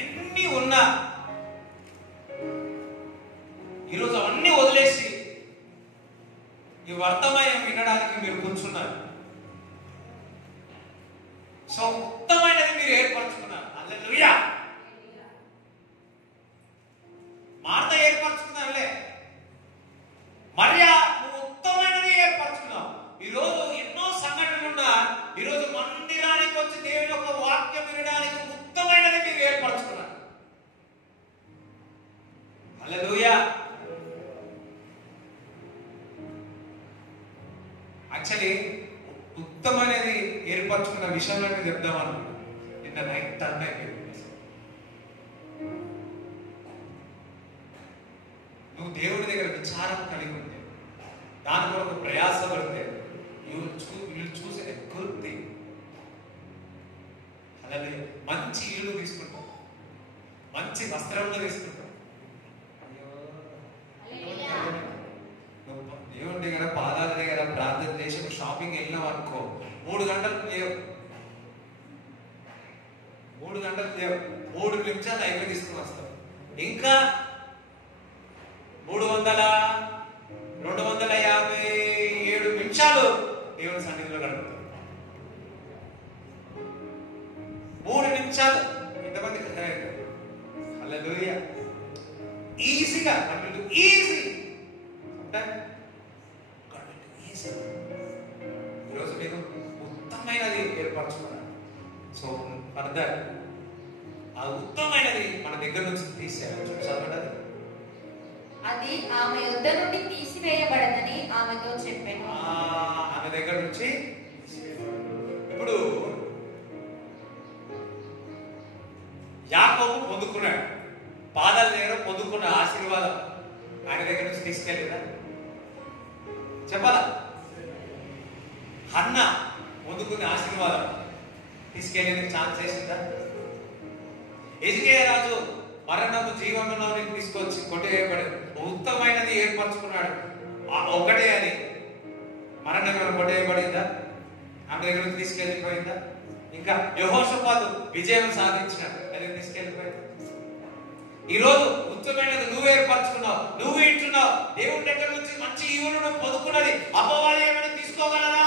ఎన్ని ఉన్నా ఈరోజు అవన్నీ వదిలేసి ఈ వర్తమానం వినడానికి మీరు కూర్చున్నారు. సో ఉత్తమైనది మీరు ఏర్పరచుకున్నారు. హల్లెలూయా. మార్త ఏర్పరచుకున్నారులే, మరియా నువ్వు ఉత్తమైనది ఏర్పరచుకున్నావు. ఈరోజు ఎన్నో సంఘటనలు ఉన్నా ఈరోజు మందిరానికి వచ్చి దేవుని యొక్క వాక్యం వినడానికి ఉత్తమైనది మీరు ఏర్పరచుకున్నారు. హల్లెలూయా. యాక్చువల్లీ ఉత్తమైనది ఏర్పరచుకున్న విషయంలో చెప్దాం అనుకున్నాను. నిన్న నైట్ టర్న్ అయిపోయింది. నువ్వు దేవుడి దగ్గర విచారం కలిగి ఉంటే, దాని కొరకు ప్రయాసపడితే, చూసే గుర్తి అలాగే మంచి ఇల్లు తీసుకుంటాం, మంచి వస్త్రంలో తీసుకుంటాం. అయ్యో 3 గంటలు లేవు, 3 నిమిషాలు అయిపోయి తీసుకుని వస్తాం. ఇంకా 257 నిమిషాలు దేవుని సన్నిధిలో గడుపుతాం. 3 నిమిషాలు ఎంతమంది హల్లెలూయా. ఈజీగా ఈజీ ఈరోజు మీరు ఉత్తమైనది ఏర్పరచుకున్నారు. సో ఫర్దర్ ఆ ఉత్తమైనది మన దగ్గర నుంచి తీసేయాలి. చదవండి. అది ఆమె యొద్ద నుండి తీసివేయబడదని ఆమెతో చెప్పాను. ఆమె దగ్గర నుంచి ఇప్పుడు యాకోబు పొందుకున్నాడు, పాదాల దగ్గర పొందుకున్న ఆశీర్వాదం ఆయన దగ్గర నుంచి తీసుకెళ్ళిదా చెప్పాలా? హన్న పొందుకున్న ఆశీర్వాదం తీసుకెళ్ళేందుకు ఛాన్స్ చేసిందా? ఎజికేయ రాజు మరణము జీవంలో తీసుకొచ్చి కొట్టేయబడి ఉత్తమైనది ఏర్పరచుకున్నాడు. ఒకటే అది మరణం ఏమైనా కొట్టేయబడిందా? ఆమె దగ్గర నుంచి తీసుకెళ్ళిపోయిందా? ఇంకా యెహోషాపాతు విజయం సాధించినాడు, దగ్గర తీసుకెళ్ళిపోయింది. ఈరోజు ఉత్తమైనది నువ్వు ఏర్పరచుకున్నావు, నువ్వు ఇంటున్నావు. దేవుడి దగ్గర నుంచి మంచి ఈవులను పొందుకున్నది అపవాది ఏమైనా తీసుకోగలరా?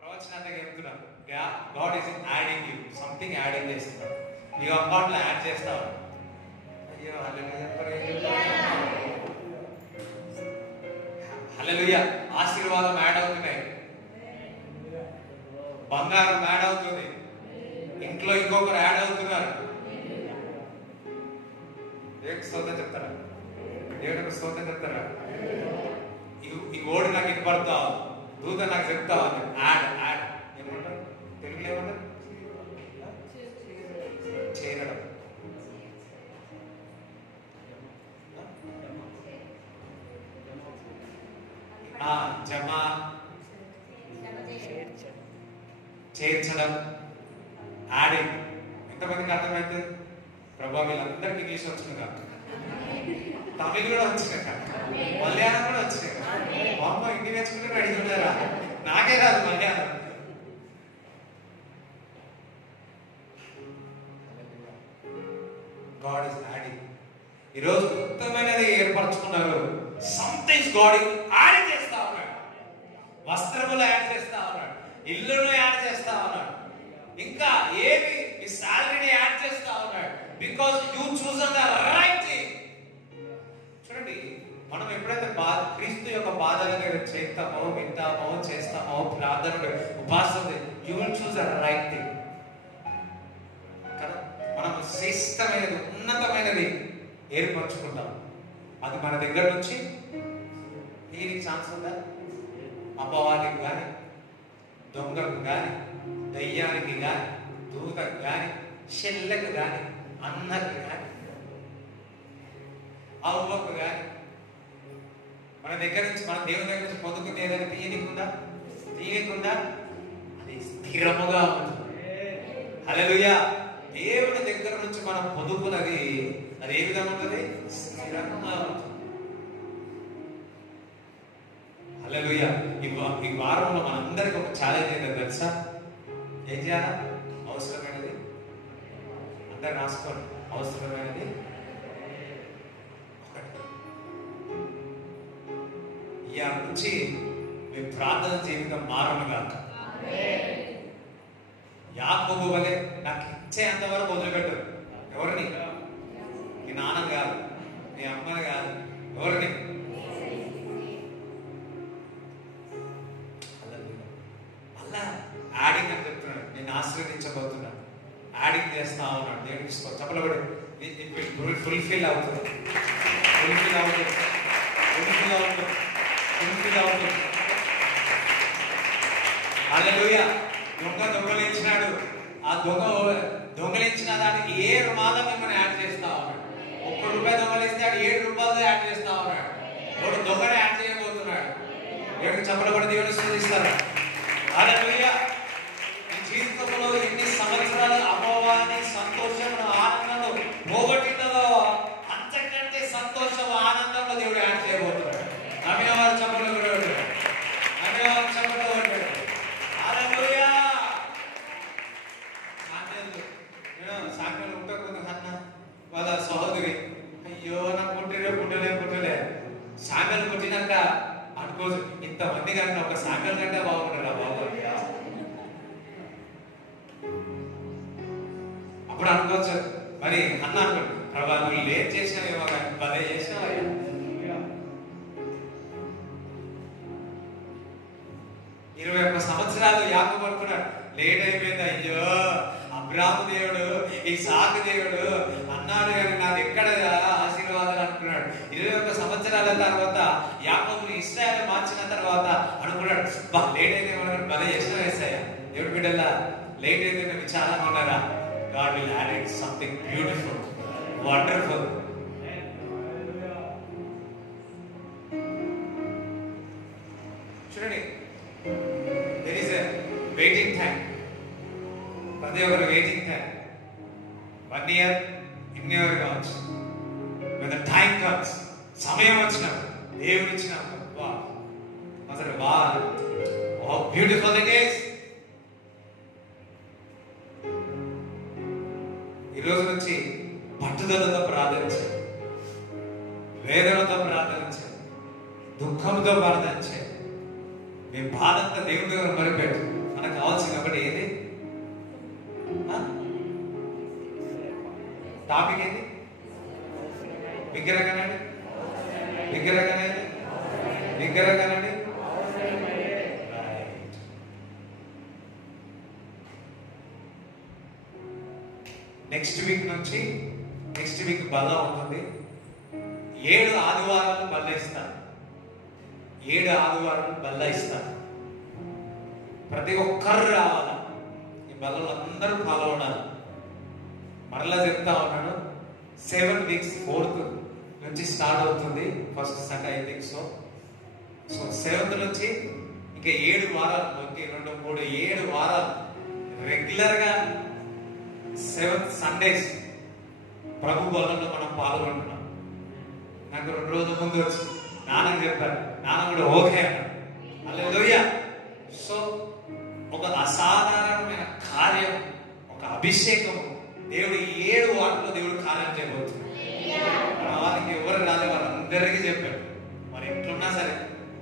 ప్రవచనాన్ని చెప్తున్నాను, God is adding you something, adding చేస్తున్నాడు. నీ అకౌంట్ లో యాడ్ చేస్తావు. అయ్యో హల్లెలూయా. ఆశీర్వాదం యాడ్ అవుతున్నాయి, బంగారం యాడ్ అవుతుంది, ఇంట్లో ఇంకొకరు యాడ్ అవుతున్నారు. దేవుడికి స్తోత్రం చెప్తారా? దేవుడికి స్తోత్రం చెప్తారా? ఈ ఓడి నాకు ఇవ్వబడతావు, దూత నాకు చెప్తావు అని యాడ్ యాడ్ ఏమంటారు తెలుగులో? ఏమంటారు? చేరడం. జమ, చేర్చడం, యాడింగ్. ఎంతమందికి అర్థమైతే? ప్రభా వీళ్ళందరికీ ఇంగ్లీష్ వచ్చిన కాదు, తమిళ్ కూడా వచ్చిన కాదు, మలయాళం కూడా వచ్చిన కాదు. అమ్మ ఇంటి నేర్చుకుంటే అడిగినారా? నాకే రాదు మలయాళం. God is adding. ఈరోజు ఉత్తమైనది ఏర్పరచుకున్నారు. సంథింగ్స్ గాడ్ యాడ్ చేస్తా ఉన్నాడు. వస్త్రములు యాడ్ చేస్తా ఉన్నాడు, ఇల్లును యాడ్ చేస్తా ఉన్నాడు, ఇంకా ఏమి మీ సాలరీని యాడ్ చేస్తా ఉన్నాడు. Because you chosen the right thing. చూడండి, మనం ఎప్పుడైతే క్రీస్తు యొక్క బాధల దగ్గర చేస్తామో, వింటామో, చేస్తామో, ప్రార్థన ఉపాసన, you will choose the right thing కదా. మనం శ్రేష్టమైనది, ఉన్నతమైనది ఏర్పరచుకుంటాం. అది మన దగ్గర నుంచి దీనికి ఛాన్స్ ఉందా? అపవాదికి కానీ, దొంగకు కానీ, దయ్యానికి కానీ, దూతకు కానీ, చెల్లెకు కానీ, అన్నకు కానీ, అవ్వకు కానీ మన దగ్గర నుంచి, మన దేవుని దగ్గర నుంచి పొందుకుని ఏదైనా తీయనికుందా? అది స్థిరముగా ఉంటుంది. హల్లెలూయా. దేవుని దగ్గర నుంచి మనం పొందుకున్నది అది ఏ విధంగా ఉంటుంది? స్థిరంగా ఉంటుంది. హల్లెలూయా. ఈ వారంలో మనందరికి ఒక ఛాలెంజ్ ఏంటో తెలుసా? ఏం చేయాలా? అవసరమైనది అందరు రాసుకోండి. అవసరమైనది ఒకటి. ఇవాళ నుంచి మీ ప్రార్థన జీవితం మారను కాక. యాకోబు వలె నాకు ఇచ్చేంత వరకు వదిలిపెట్టు. ఎవరిని? నీ నాన్న కాదు, నీ అమ్మని కాదు, ఎవరిని? అలా యాడింగ్ అని చెప్తున్నాడు. నేను ఆశీర్వదించబోతున్నాను, యాడింగ్ చేస్తా ఉన్నాడు. దేవుడికి చెప్పలబడి ఫుల్ఫిల్ అవుతుంది, ఫుల్ఫిల్ అవుతుంది, ఫుల్ఫిల్ అవుతుంది, ఫుల్ఫిల్ అవుతుంది. హల్లెలూయా. దొంగలించినాడు. ఆ దొంగలించిన దానికి 7 మాదం మిమ్మల్ని యాడ్ చేస్తా ఉన్నాడు. 1 రూపాయి దొంగలిస్తే 7 రూపాయలు యాడ్ చేస్తా ఉన్నాడు. వాడు దొంగనే యాడ్ చేయబోతున్నాడు. దేవుడికి చెప్పలబడి దేవుని స్తుతిస్తారు. హల్లెలూయా. ఈ జీవితంలో ఎన్ని సంవత్సరాలు అపవాది సంతోషంలో, ఆనందంలో పోగొట్టినదో అంతకంటే సంతోషం, ఆనందంలో దేవుడు యాడ్ చేయబోతున్నాడు. ఆమె వారు చెప్పలు కూడా ఆమె వారు చెప్పలు కొట్టాడు. హల్లెలూయా. అనుకోవచ్చు. మరి అన్నాడు, ప్రభా నువ్వు లేట్ చేసినావేమో కానీ భలే చేసినావయ్యా. 21 సంవత్సరాలు యాకోబు అనుకున్నాడు, లేట్ అయిపోయింది. అయ్యో అబ్రాహాము దేవుడు, ఇస్సాకు దేవుడు అన్నాడు కానీ నాది ఎక్కడ ఆశీర్వాదాలు అనుకున్నాడు. 21 సంవత్సరాల తర్వాత యాకోబుని ఇశ్రాయేలు మార్చిన తర్వాత అనుకున్నాడు, లేట్ అయితే మనకు భలే చేసిన వేస్తాయా. దేవుడి బిడ్డల్లా లేట్ అయితే విచారంగా ఉన్నారా? God will add it something beautiful, wonderful. చూడండి, there is a waiting time. ప్రతి ఒక్కరు waiting time. 1 year, in year కావచ్చు. When the time comes, సమయం వచ్చినప్పుడు, దేవుడు ఇచ్చినప్పుడు, అసలు how beautiful it is. ఈ రోజు నుంచి పట్టుదలతో ప్రార్థించాలి, వేదనతో ప్రార్థించాలి, దుఃఖంతో ప్రార్థించాలి. మీ బాధంతా దేవుడి దగ్గర మరిపెట్టు. మనకు కావాల్సిన ఒకటి ఏది? టాపిక్ ఏంది? విగ్రహగానండి, విగ్రహగానండి, విగ్రహగానండి. నెక్స్ట్ వీక్ నుంచి నెక్స్ట్ వీక్ బల్ల ఉంటుంది. 7 ఆదివారాలు బల్ల ఇస్తాను. 7 ఆదివారాలు బల్ల ఇస్తాను. ప్రతి ఒక్కరు రావాలా. ఈ బల్లలో అందరూ ఫాలో అవ్వాలి. మరలా చెప్తా ఉన్నాను, 7 weeks 4th నుంచి స్టార్ట్ అవుతుంది. First Sunday I think so 7th నుంచి ఇంకా 7 వారాలు, 1 2 3 7 వారాలు రెగ్యులర్ గా 7 సండేస్ ప్రభు బలంలో మనం పాల్గొంటున్నాం. నాకు 2 రోజుల ముందు వచ్చి నాన్నకు చెప్పారు, నాన్న కూడా ఓకే అన్నాడు. హల్లెలూయా. సో ఒక అసాధారణమైన కార్యం, ఒక అభిషేకం దేవుడు 7 వాటిలో దేవుడు కార్యం చేయబోతున్నాడు. మన వాళ్ళకి ఎవరు రాలే, వాళ్ళందరికీ చెప్పాడు. మరి ఎట్లున్నా సరే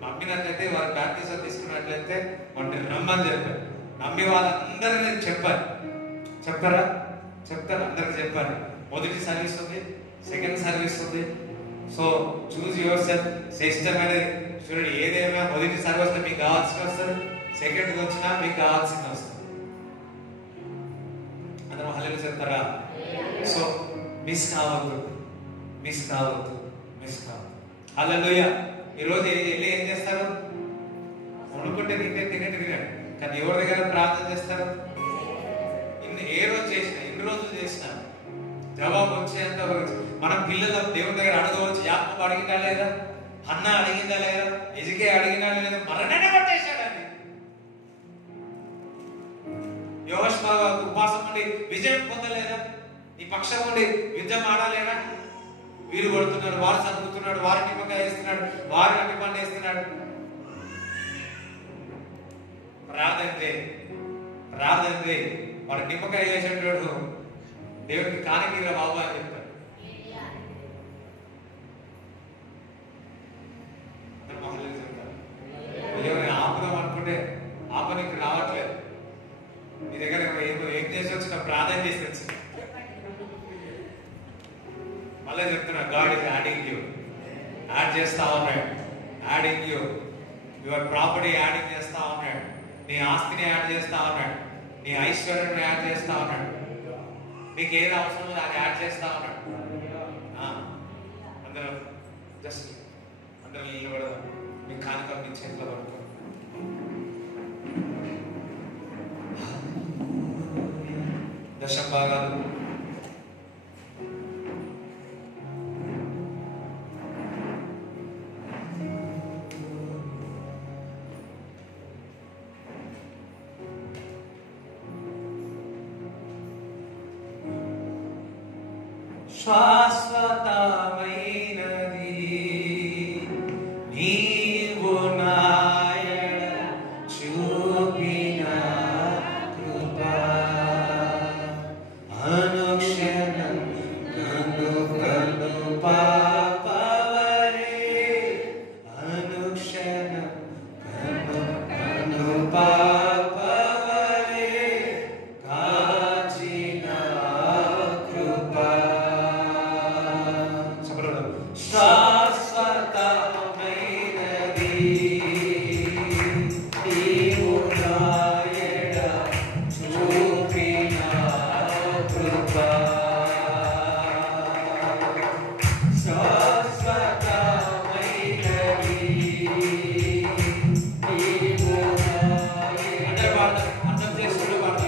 నమ్మినట్లయితే, వారు బ్యాప్టిజం తీసుకున్నట్లయితే వాటిని రమ్మని చెప్పారు. నమ్మి వాళ్ళందరినీ చెప్పారు. చెప్తారా? చెప్తారు, అందరికి చెప్పారు. మొదటి సర్వీస్ ఉంది, సెకండ్ సర్వీస్ ఉంది. So choose your self. శ్రేష్టమైన చూడండి, ఏదైనా మొదటి సర్వీస్ లో మీకు కావాల్సిన వస్తుంది, సెకండ్ వచ్చినా మీకు కావాల్సింది వస్తుంది. అందరం హల్లెలూయా చెప్తారా? సో మిస్ కావద్దు, మిస్ కావద్దు, మిస్ కావద్దు. హల్లెలూయా. ఈరోజు వెళ్ళి ఏం చేస్తారు? వండుకుంటే తింటే తినండి, కానీ ఎవరి దగ్గర ప్రార్థన చేస్తారు? ఏ రోజు చేసినా, ఎన్ని రోజులు చేసినా జవాబు వచ్చేంత మనం పిల్లల దేవుని దగ్గర అడగవచ్చు. యాకోబు అడిగిందా లేదా? హన్నా అడిగిందా లేదా? ఎజికే అడిగినా లేదా? మరణనే పట్టేశాడండి. యెహోషువ ఉపవాసం ఉండి విజయం పొందలేదా? ఈ పక్షం ఉండి యుద్ధం ఆడలేదా? వీరు కొడుతున్నారు, వారు చదువుతున్నాడు, వారు నిమ్మకాయ వేస్తున్నాడు, వారు అట్టి పండు వేస్తున్నాడు. ప్రార్థన వాడు నిమ్మకాయ వేసేటోడు దేవుడికి కానికీరా బాబు అని చెప్తాడు. ఆపుదాం అనుకుంటే ఆపనికి రావట్లేదు. మీ దగ్గర ఏం చేసి వచ్చిన ప్రార్థన చేసి వచ్చి మళ్ళీ చెప్తున్నా, God is adding you. Add చేస్తా ఉన్నాడు, adding you. Your property adding చేస్తా ఉన్నాడు, నీ ఆస్తిని యాడ్ చేస్తా ఉన్నాడు, నీ ఐశ్వర్యం యాడ్ చేస్తా ఉన్నాడు, మీకు ఏది అవసరమో దాన్ని యాడ్ చేస్తా ఉన్నాడు. అందరూ జస్ట్ అందరూ నిలబడదాం. మీ కానుక మీ చేతిలో పడుకో. దశం భాగాలు శాశ్వతమైనది నీవు నాయన చూపిన కృప, అనుక్షణం నన్ను కను పాపవరే, అనుక్షణం కను పాపవరే కాచిన అర్థం చేసుకునే వాడు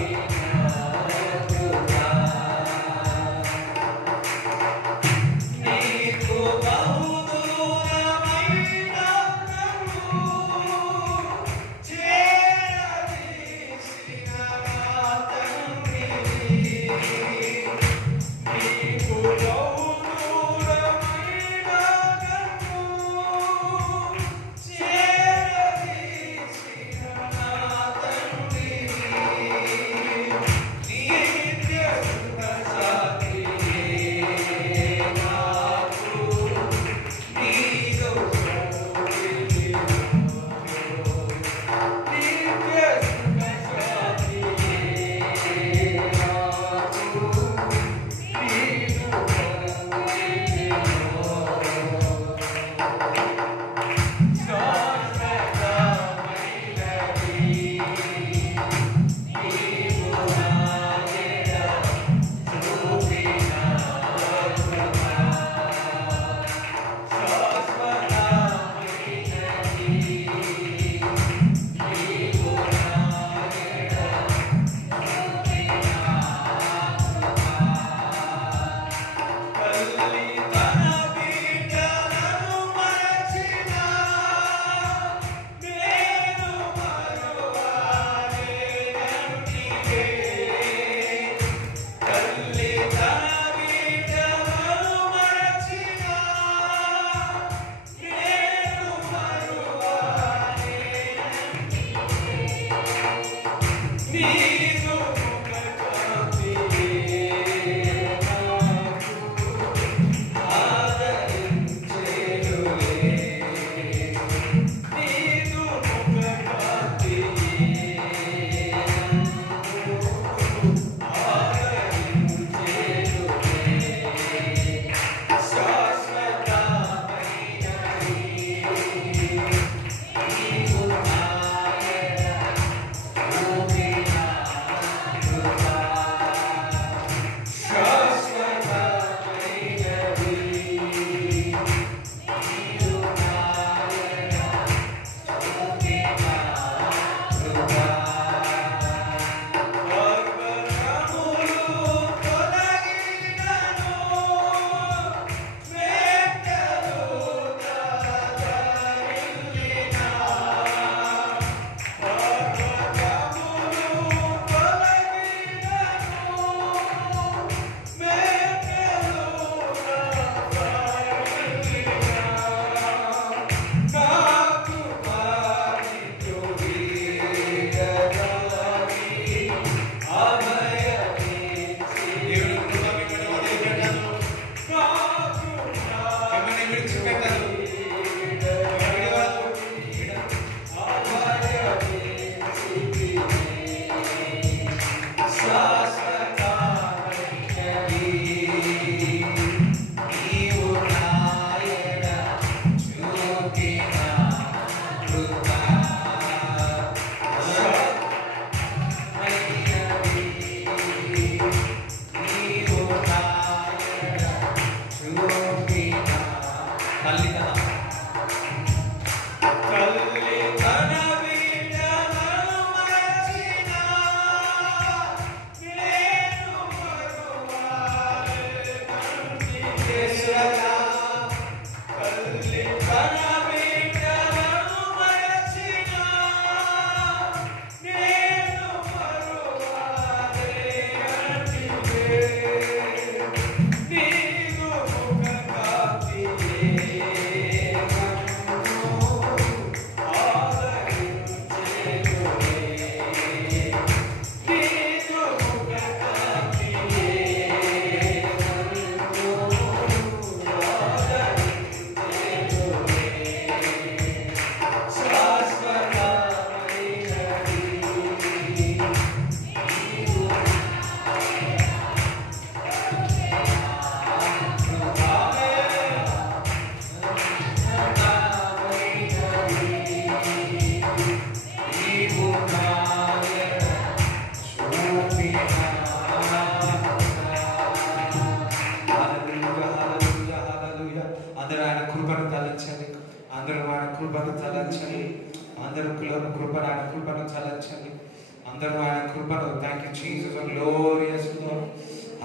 అందరూ ఆయన కృపను. Thank you Jesus, glorious Lord.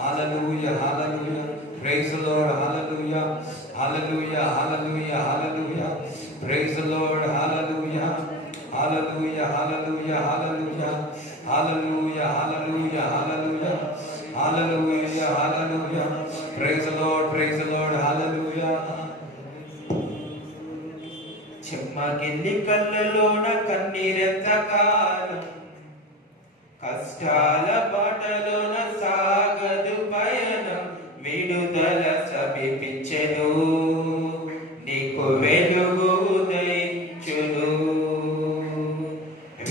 Hallelujah hallelujah, praise the Lord. Hallelujah hallelujah hallelujah hallelujah, praise the Lord. Hallelujah hallelujah hallelujah hallelujah hallelujah hallelujah hallelujah hallelujah hallelujah, praise the Lord praise the Lord. Hallelujah. చెమ్మగిల్లి కళ్ళలోన కన్నీరెంత కాలం, కష్టాల బాటలోన సాగదు పయనం, విడుదల సమీపించెను, నీకు వెలుగు ఉదయించును,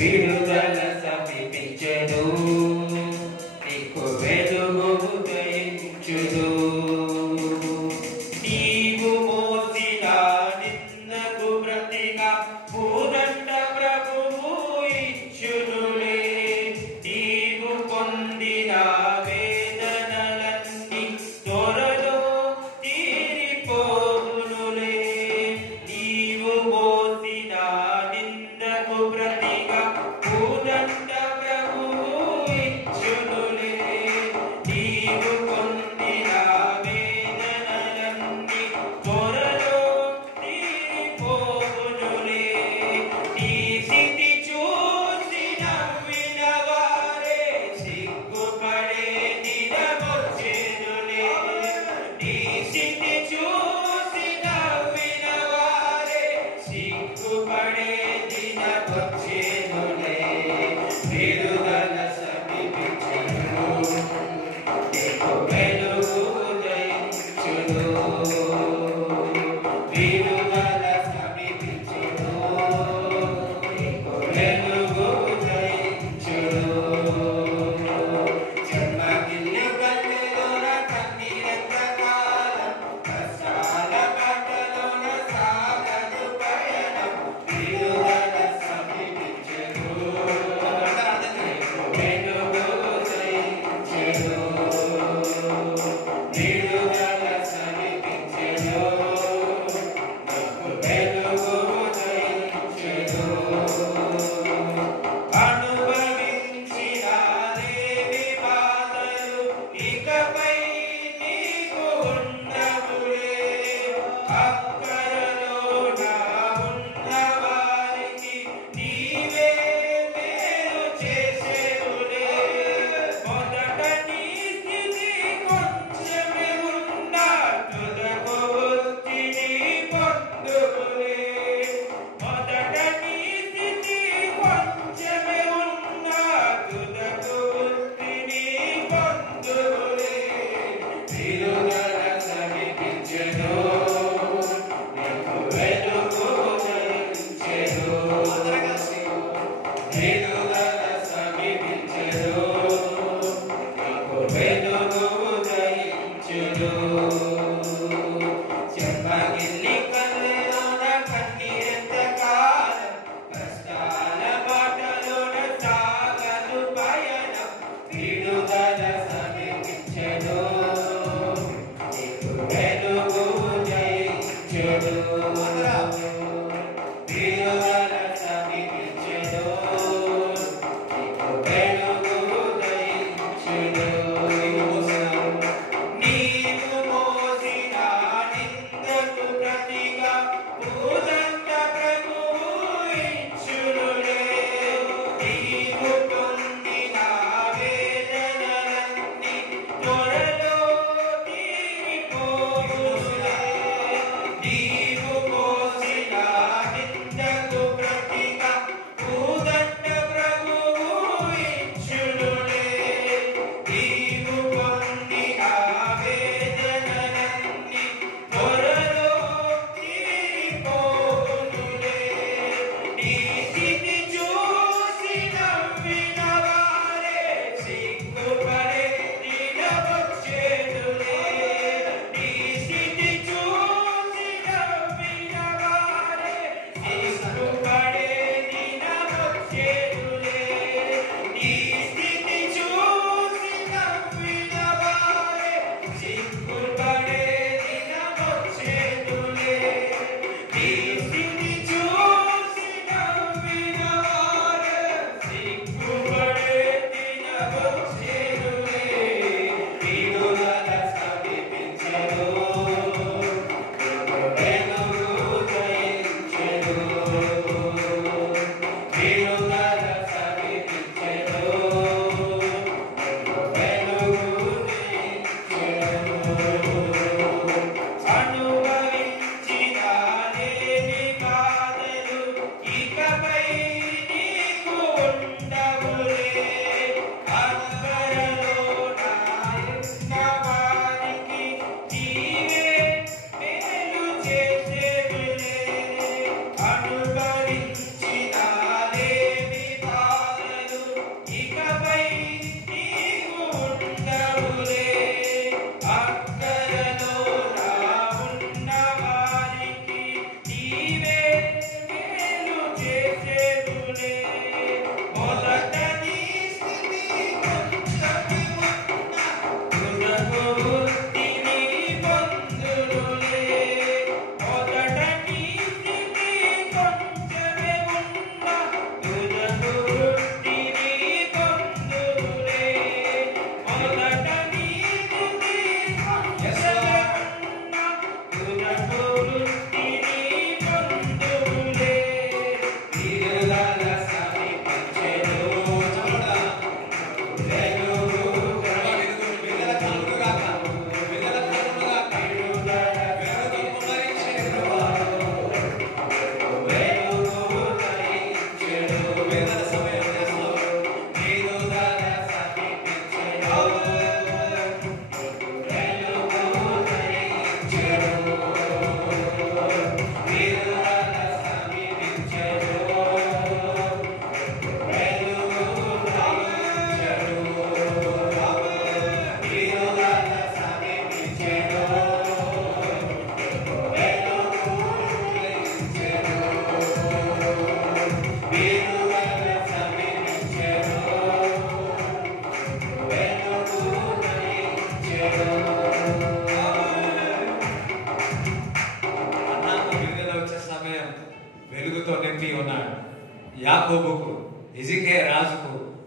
విడుదల సమీపించెను, నీకు వెలుగు ఉదయించును. నీవు మోసిన నిందకు ప్రతిగా పూదండ ప్రభువు ఇచ్చునులే, నీవు పొందిన వేదనలన్నీ త్వరలో తీరిపోవునులే, నీవు మోసిన నిందకు ప్రతిగా పూదండ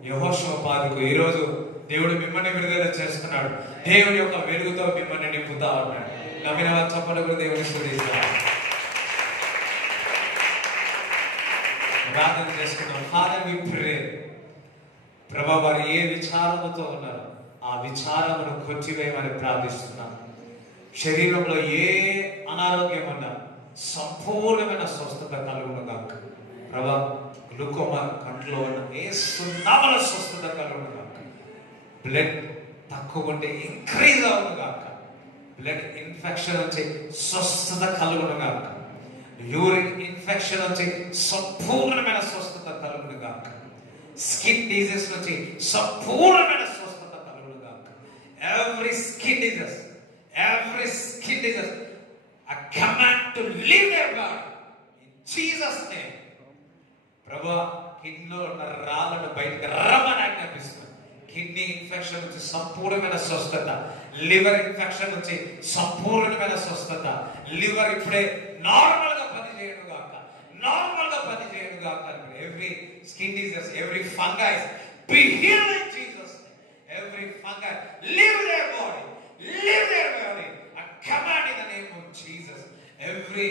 యెహోషాపాతుకు ఈరోజు దేవుడు మిమ్మల్ని విడుదల చేస్తున్నాడు. దేవుడి యొక్క వెలుగుతో మిమ్మల్ని నింపుతా ఉన్నాడు. నమ్మిన వారు చప్పట్లు దేవుని స్తుతిస్తారు. ప్రార్థన చేసుకున్నాం. ఫాదర్ వి ప్రే, ప్రభా వారు ఏ విచారముతో ఉన్నారో ఆ విచారమును కొట్టివేయమని ప్రార్థిస్తున్నాను. శరీరంలో ఏ అనారోగ్యం ఉన్నా సంపూర్ణమైన స్వస్థత కలుగును గాక. ప్రభా గ్లూకోమా కంట్లో ఉన్న ఏసునామములో స్వస్థత కలుగును గాక. బ్లడ్ తక్కువ ఉంటే ఇంక్రీజ్ అవును గాక. బ్లడ్ ఇన్ఫెక్షన్ వచ్చి స్వస్థత కలుగును గాక. యూరిన్ ఇన్ఫెక్షన్ వచ్చి సంపూర్ణమైన స్వస్థత కలుగును గాక. స్కిన్ డిజీజ్ నుంచి సంపూర్ణమైన స్వస్థత కలుగును గాక. Every skin disease I command to leave their blood in Jesus name. ప్రభా కిడ్నీలో ఉన్న రాళ్ళను బయటకు రమ్మని ఆజ్ఞాపిస్తున్నాను. కిడ్నీ ఇన్ఫెక్షన్ నుంచి సంపూర్ణమైన స్వస్థత, లివర్ ఇన్ఫెక్షన్ నుంచి సంపూర్ణమైన స్వస్థత. లివర్ ఇప్పుడే నార్మల్ గా పనిచేయను గాక, నార్మల్ గా పనిచేయను గాక. Every skin disease, every fungus be healed in Jesus name. Every fungus leave their body, leave their body. I command in the name of Jesus. Every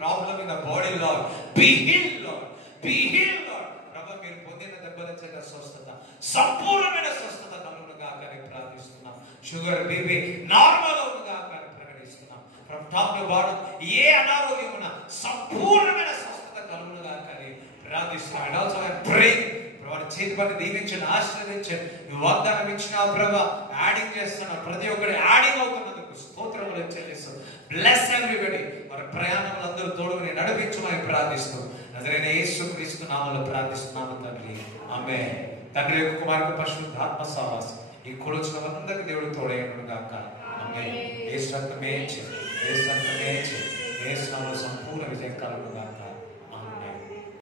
problem in the body, Lord, be healed, Lord. Be healed, Lord. ప్రభు మీరు పొందిన దెబ్బల చేత స్వస్థత, సంపూర్ణమైన స్వస్థత కలుగును గాక అని ప్రార్థిస్తున్నాం. షుగర్, బీపీ నార్మల్ అవును గాక అని ప్రకటిస్తున్నాం. ఫ్రమ్ టాప్ టు బాటమ్ ఏ అనారోగ్యం ఉన్నా సంపూర్ణమైన స్వస్థత కలుగును గాక అని ప్రార్థిస్తున్నాం. అండ్ ఆల్సో ఐ ప్రే వారి చేతి పని దీవించండి, ఆశీర్వదించండి. ఈ వాగ్దానం ఇచ్చిన ప్రభా యాడింగ్ చేస్తున్నారు. ప్రతి ఒక్కరు యాడింగ్ అవుతున్నందుకు స్తోత్రములు చెల్లిస్తూ బ్లెస్ ఎవ్రీబడి. వారి ప్రయాణములు అందరూ తోడుని నడిపించమని ప్రార్థిస్తూ నజరైన యేసుక్రీస్తు నామములో ప్రార్థిస్తున్నాము తండ్రి, ఆమేన్. తండ్రి యొక్క కుమారుడు పరిశుద్ధాత్మ సహవాసం ఈ కూడొచ్చిన వారందరికీ దేవుడు తోడైండును గాక. ఆమేన్. యేసు రక్తమే యేసు రక్తమే యేసు నామములో సంపూర్ణ విజయం కలుగును గాక.